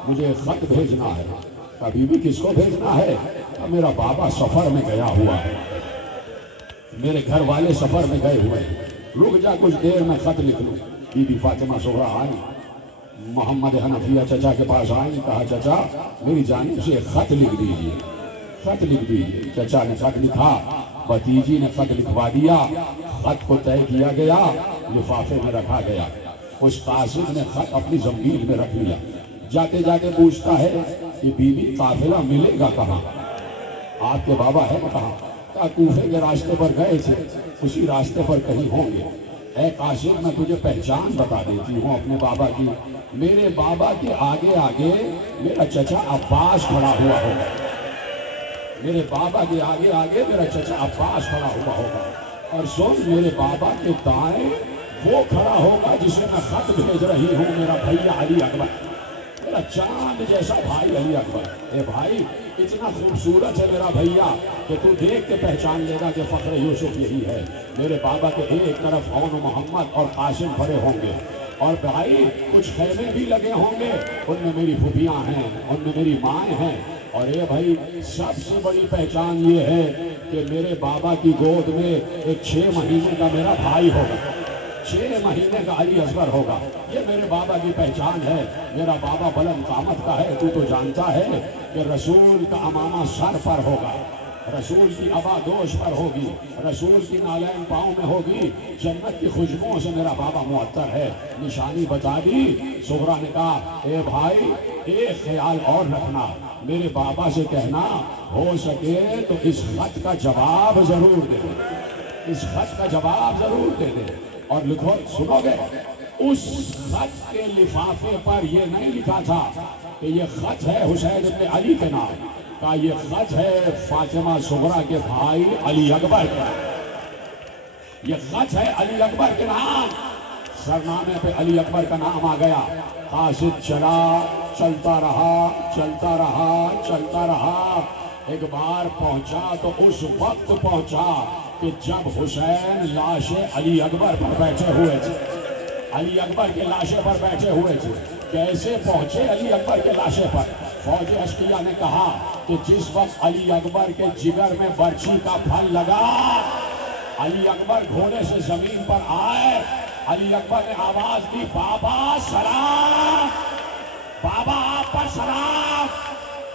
मुझे खत भेजना है। क्या बीबी किसको भेजना है? क्या मेरा बाबा सफर में गया हुआ है, मेरे घर वाले सफर में गए हुए हैं, रुक जा कुछ देर में खत लिख लूं। बीबी फातिमा सुगरा आई, मोहम्मद हनफिया चचा के पास आई, कहा चचा मेरी जानिब से खत लिख दीजिए, खत लिख दीजिए। चचा ने खत लिखा, भतीजी ने खत लिखवा दिया, खत को तय किया गया, लिफाफे में रखा गया। उस कासिद ने खत अपनी जमीन में रख लिया। जाते जाते पूछता है कि बीबी काफिला मिलेगा कहाँ, आपके बाबा है कहाँ? कूफे के रास्ते पर गए थे, उसी रास्ते पर कहीं होंगे। ऐ कासिद मैं तुझे पहचान बता देती हूँ अपने बाबा की, मेरे बाबा के आगे आगे मेरा चचा अब्बास खड़ा हुआ होगा, मेरे बाबा के आगे आगे मेरा चचा अब्बास खड़ा हुआ होगा, और सुन मेरे बाबा के दाएं वो खड़ा होगा जिसे मैं खत भेज रही हूँ, मेरा भैया अली अकबर, मेरा चांद जैसा भाई अली अकबर। ए भाई इतना खूबसूरत है मेरा भैया कि तू देख के पहचान लेगा कि फख्र यूसुफ यही है। मेरे बाबा के एक तरफ औन मोहम्मद और कासिम खड़े होंगे, और भाई कुछ खैमे भी लगे होंगे, उनमें मेरी फुफियाँ हैं, उनमें मेरी माएँ हैं। और ये भाई सबसे बड़ी पहचान ये है कि मेरे बाबा की गोद में एक 6 महीने का मेरा भाई होगा, 6 महीने का अली असगर होगा। ये मेरे बाबा की पहचान है। मेरा बाबा बुलंद कामत का है, तू तो जानता है कि रसूल का अमामा सर पर होगा, रसूल की अबा दोष पर होगी, रसूल की नालैन पाँव में होगी, जन्नत की खुशबुओं से मेरा बाबा मुअत्तर है। निशानी बता दी। सुगरा ने कहा ए भाई एक ख्याल और रखना, मेरे बाबा से कहना हो सके तो इस खत का जवाब जरूर दे दे, इस खत का जवाब जरूर दे दे। और लिखो, सुनोगे, उस खत के लिफाफे पर यह नहीं लिखा था कि ये खत है हुसैन इब्न अली के नाम का, ये खत है फातिमा सुगरा के भाई अली अकबर का, ये खत है अली अकबर के नाम। सरनामे पे अली अकबर का नाम आ गया। कासिद चला, चलता रहा, चलता रहा, चलता रहा। एक बार पहुंचा तो उस वक्त पहुंचा कि जब हुसैन लाशे अली अकबर पर बैठे हुए थे, अली अकबर के लाशे पर बैठे हुए थे। कैसे पहुंचे अली अकबर के लाशे पर? फौज अश्किया ने कहा कि जिस वक्त अली अकबर के जिगर में बर्छी का फल लगा, अली अकबर घोड़े से जमीन पर आए, अली अकबर ने आवाज दी, बाबा सलाम, बाबा आप पर सलाम।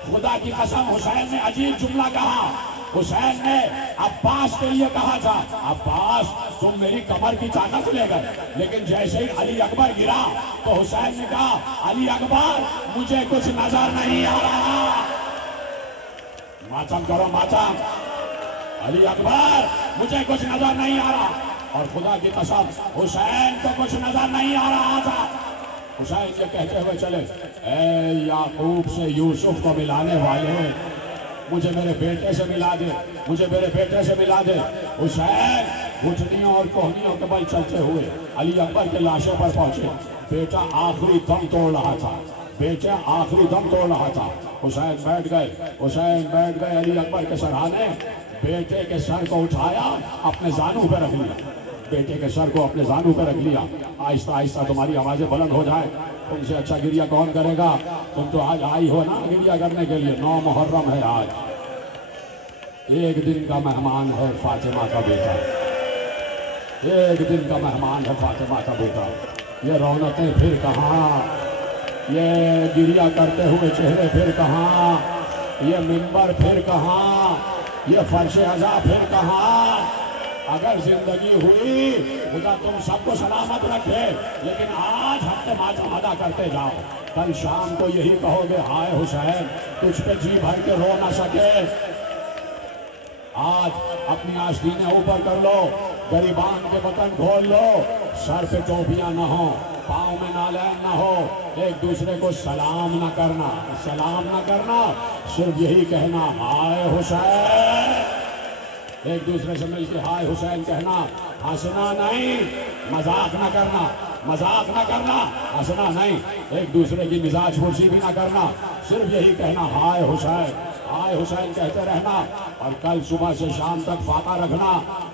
खुदा की कसम हुसैन ने अजीब जुमला कहा, हुसैन ने अब्बास के लिए कहा था, अब्बास तुम मेरी कमर की ताकत ले गए, लेकिन जैसे ही अली अकबर गिरा तो हुसैन ने कहा, अली अकबर मुझे कुछ नजर नहीं आ रहा। मातम करो मातम, अली अकबर मुझे कुछ नजर नहीं आ रहा। और खुदा की कसम हुसैन को कुछ नजर नहीं आ रहा था। हुसैन ये कहते हुए चले, ए याकूब से यूसुफ को मिलाने वाले, मुझे मेरे बेटे से मिला दे, मुझे मेरे बेटे से मिला दे। हुसैन घुटनियों और कोहनियों के बल चलते हुए अली अकबर के लाशों पर पहुंचे। बेटा आखिरी दम तोड़ रहा था, बेटा आखिरी दम तोड़ रहा था। हुसैन बैठ गए, हुसैन बैठ गए अली अकबर के सरहाने। बेटे के सर को उठाया, अपने जानू पे रख लिया, बेटे के सर को अपने जानू पे रख लिया। आहिस्ता आहिस्ता तुम्हारी आवाजें बुलंद हो जाए, तुमसे अच्छा गिरिया कौन करेगा? तुम तो आज आई हो ना गिरिया करने के लिए। 9 मुहर्रम है आज, एक दिन का मेहमान है फातिमा का बेटा, एक दिन का मेहमान है फातिमा का बेटा। ये रौनकें फिर कहाँ, ये गिरिया करते हुए चेहरे फिर कहाँ, ये मिंबर फिर कहाँ, ये फर्श अज़ा फिर कहाँ। अगर जिंदगी हुई खुदा तुम सबको सलामत रखे, लेकिन आज हफ्ते मातम अदा करते जाओ। कल शाम को यही कहोगे, हाय हुसैन तुझ पे जी भर के रो ना सके। आज अपनी आस्तीनें ऊपर कर लो, गरीबान के बटन खोल लो, सर पे टोपियां न हो, पाँव में नालैन न हो, एक दूसरे को सलाम न करना, सलाम न करना, सिर्फ यही कहना हाय हुसैन। एक दूसरे से मिलकर हाय हुसैन कहना, हंसना नहीं, मजाक न करना, मजाक न करना, हंसना नहीं, एक दूसरे की मिजाज पुरसी भी न करना, सिर्फ यही कहना हाय हुसैन, हाय हुसैन कहते रहना। और कल सुबह से शाम तक फाका रखना,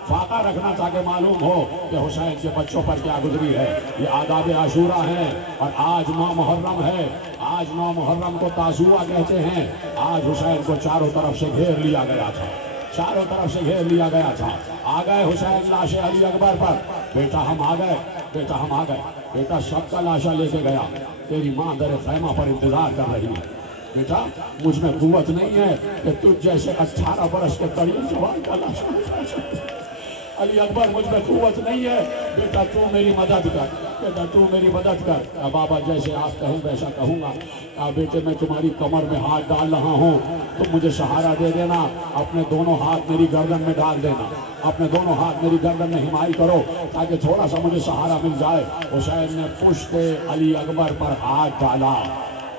फाका रखना, ताकि मालूम हो कि हुसैन के बच्चों पर क्या गुजरी है। ये आदाब आशूरा है और आज 9 मुहर्रम है। आज 9 मुहर्रम को ताजुआ कहते हैं। आज हुसैन को चारों तरफ से घेर लिया गया था, चारों तरफ से घेर लिया गया था। आ गए हुसैन लाशे अली अकबर पर, बेटा हम आ गए, बेटा हम आ गए। बेटा सबका लाशा लेके गया, तेरी माँ दर खैमा पर इंतजार कर रही है। बेटा मुझ में कुव्वत नहीं है कि तुझ जैसे 18 बरस के करीब जवान का लाशा। अली अकबर मुझ में कुव्वत नहीं है, बेटा तू मेरी मदद कर, बेटा तू मेरी मदद कर। बाबा जैसे आप कहें वैसा कहूँगा। बेटे मैं तुम्हारी कमर में हाथ डाल रहा हूँ, तुम मुझे सहारा दे देना, अपने दोनों हाथ मेरी गर्दन में डाल देना, अपने दोनों हाथ मेरी गर्दन में हिमाई करो ताकि थोड़ा सा मुझे सहारा मिल जाए। हुसैन ने पुश्ते अली अकबर पर हाथ डाला,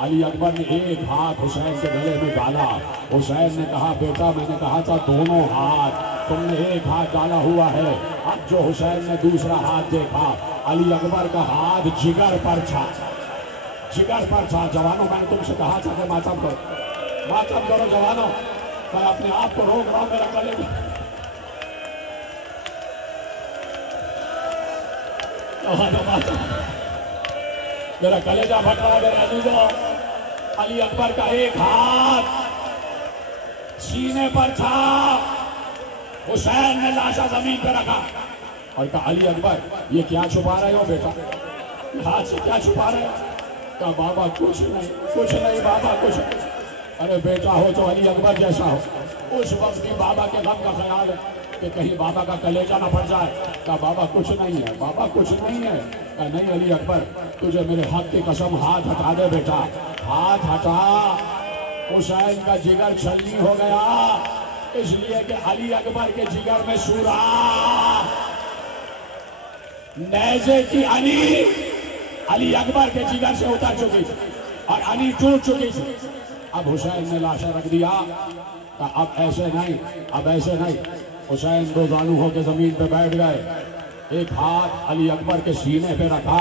अली अकबर ने एक हाथ हुसैन के गले में डाला। हुसैन ने कहा, बेटा मैंने कहा था दोनों हाथ, तुमने एक हाथ डाला हुआ है। अब जो हुसैन ने दूसरा हाथ देखा, अली अकबर का हाथ जिगर पर था, जिगर पर था। जवानों मैंने तुमसे कहा था कि मातम करो, मातम करो जवानों। मैं अपने आप को रोक रहा हूं, मेरा गले मेरा कलेजा फट रहा है मेरे अजीजों। अली अकबर का एक हाथ सीने पर था, हुसैन ने लाशा जमीन पर रखा और कहा, अली अकबर ये क्या छुपा रहे हो बेटा, हाथ से क्या छुपा रहे हो? कहा बाबा कुछ नहीं, कुछ नहीं बाबा कुछ नहीं। अरे बेटा हो तो अली अकबर जैसा हो। उस वक्त भी बाबा के गम का ख्याल है कि कहीं बाबा का कलेजा ना फट जाए। कहा बाबा कुछ नहीं है, बाबा कुछ नहीं है। कहा नहीं अली अकबर, तुझे मेरे हक की कसम हाथ हटा दे बेटा, हाथ हटा। हुसैन का जिगर छलनी हो गया, इसलिए कि अली अकबर के जिगर में सूरा नेज़े की अली अकबर के जिगर से उतर चुकी थी और अली टूट चुकी थी। अब हुसैन ने लाशा रख दिया। अब ऐसे नहीं, अब ऐसे नहीं। हुसैन दो जानू होकर जमीन पे बैठ गए, एक हाथ अली अकबर के सीने पे रखा,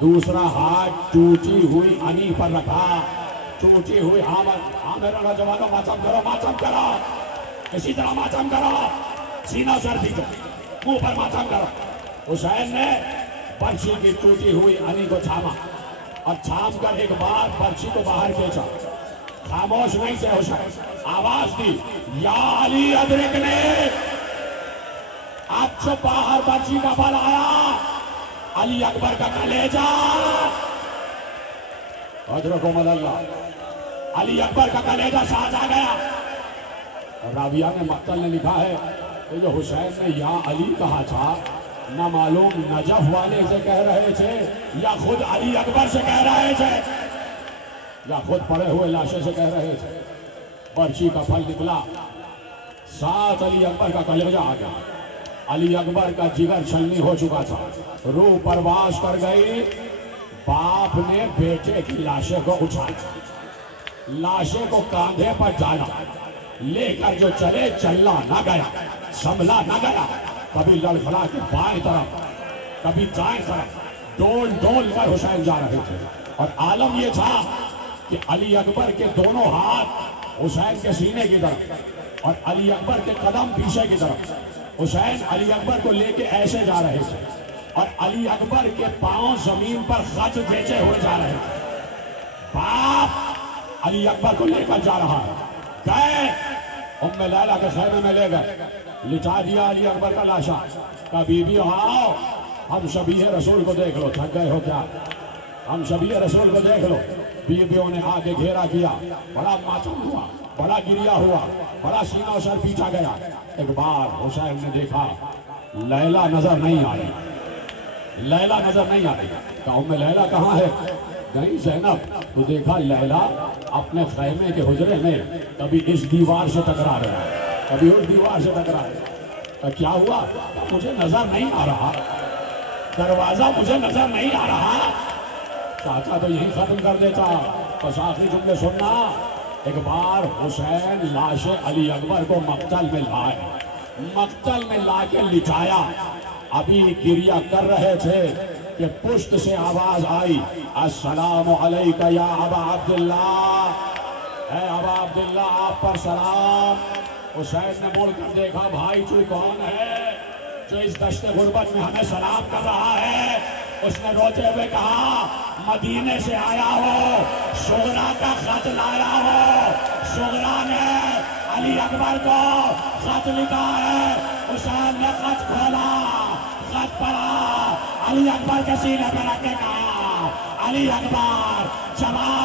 दूसरा हाथ टूटी हुई अनी पर रखा, टूटी हुई। हाँ मेरा नौजवानों मातम करो, मातम करो, इसी तरह मातम करो, सीना सर पीछे, मुंह पर मातम करो। हुसैन ने पर्ची की टूटी हुई अनी को थामा और थाम कर एक बार पर्ची को बाहर खींचा। खामोश नहीं थे हुसैन, आवाज दी, या अली अदरिक ने। अब जो बाहर पर्ची का बल आया, अली अकबर का कलेजा। अदरको मदल्ला, अली अकबर का कलेजा साथ आ गया। राबिया ने मक्तल ने लिखा है कि जो हुसैन ने या अली कहा था, न मालूम नजफ वाले से कह रहे थे या खुद अली अकबर से कह रहे थे या खुद पड़े हुए लाशे से कह रहे थे। पर्ची का फल निकला, साथ अली अकबर का कलेजा आ गया। अली अकबर का जिगर छलनी हो चुका था, रूह परवास कर गई। बाप ने बेटे की लाशे को उठाया, लाशे को कांधे पर डाला, लेकर जो चले चलना न गया, संभला न गया। कभी लड़खड़ा के बाएं तरफ, कभी दाएं तरफ, डोल डोल कर हुसैन जा रहे थे। और आलम यह था कि अली अकबर के दोनों हाथ हुसैन के सीने की तरफ और अली अकबर के कदम पीछे की तरफ। हुसैन अली अकबर को लेके ऐसे जा रहे थे और अली अकबर के पांव जमीन पर खत बेचे हुए जा रहे थे। बाप अली अकबर को लेकर जा रहा है। गए उम्मे लैला के खैमे में ले गए, लिटा दिया अली अकबर का लाशा। का बीबी आओ, हम शबीह रसूल को देख लो। थक गए हो क्या? हम शबीह रसूल को देख लो। बीबियों ने आके घेरा किया, बड़ा मातम हुआ, बड़ा गिरिया हुआ, बड़ा सीना सर पीछा गया। एक बार हुसैन ने देखा लैला नजर नहीं आ रही, लैला नजर नहीं आ रही। कहा उम्मे लैला कहाँ है? नहीं ज़ैनब। तो देखा लैला अपने खैमे के हुजरे में कभी इस दीवार से टकरा रहा है, कभी उस दीवार से टकरा रहा है। क्या हुआ? मुझे नजर नहीं आ रहा, दरवाजा मुझे नजर नहीं आ रहा। चाचा तो यही खत्म कर देता। बस आखिरी जुमले सुनना। एक बार हुसैन लाशे अली अकबर को मक्तल में लाए, मक्तल में लाके लिटाया। अभी गिरिया कर रहे थे कि पुश्त से आवाज आई, अस्सलामु अलैका या अबा अब्दुल्लाह, है अबा अब्दुल्लाह आप पर सलाम। हुसैन ने मुड़कर देखा, भाई तू कौन है जो इस दश्ते गुर्बत में हमें सलाम कर रहा है? उसने रोते हुए कहा, मदीने से आया हो, सुगरा का खत लाया हो। सुगरा ने अली अकबर को खत लिखा है। हुसैन ने खत खोला, खत पढ़ा, अली अकबर के सीने पर रख के कहा, अली अकबर जवाब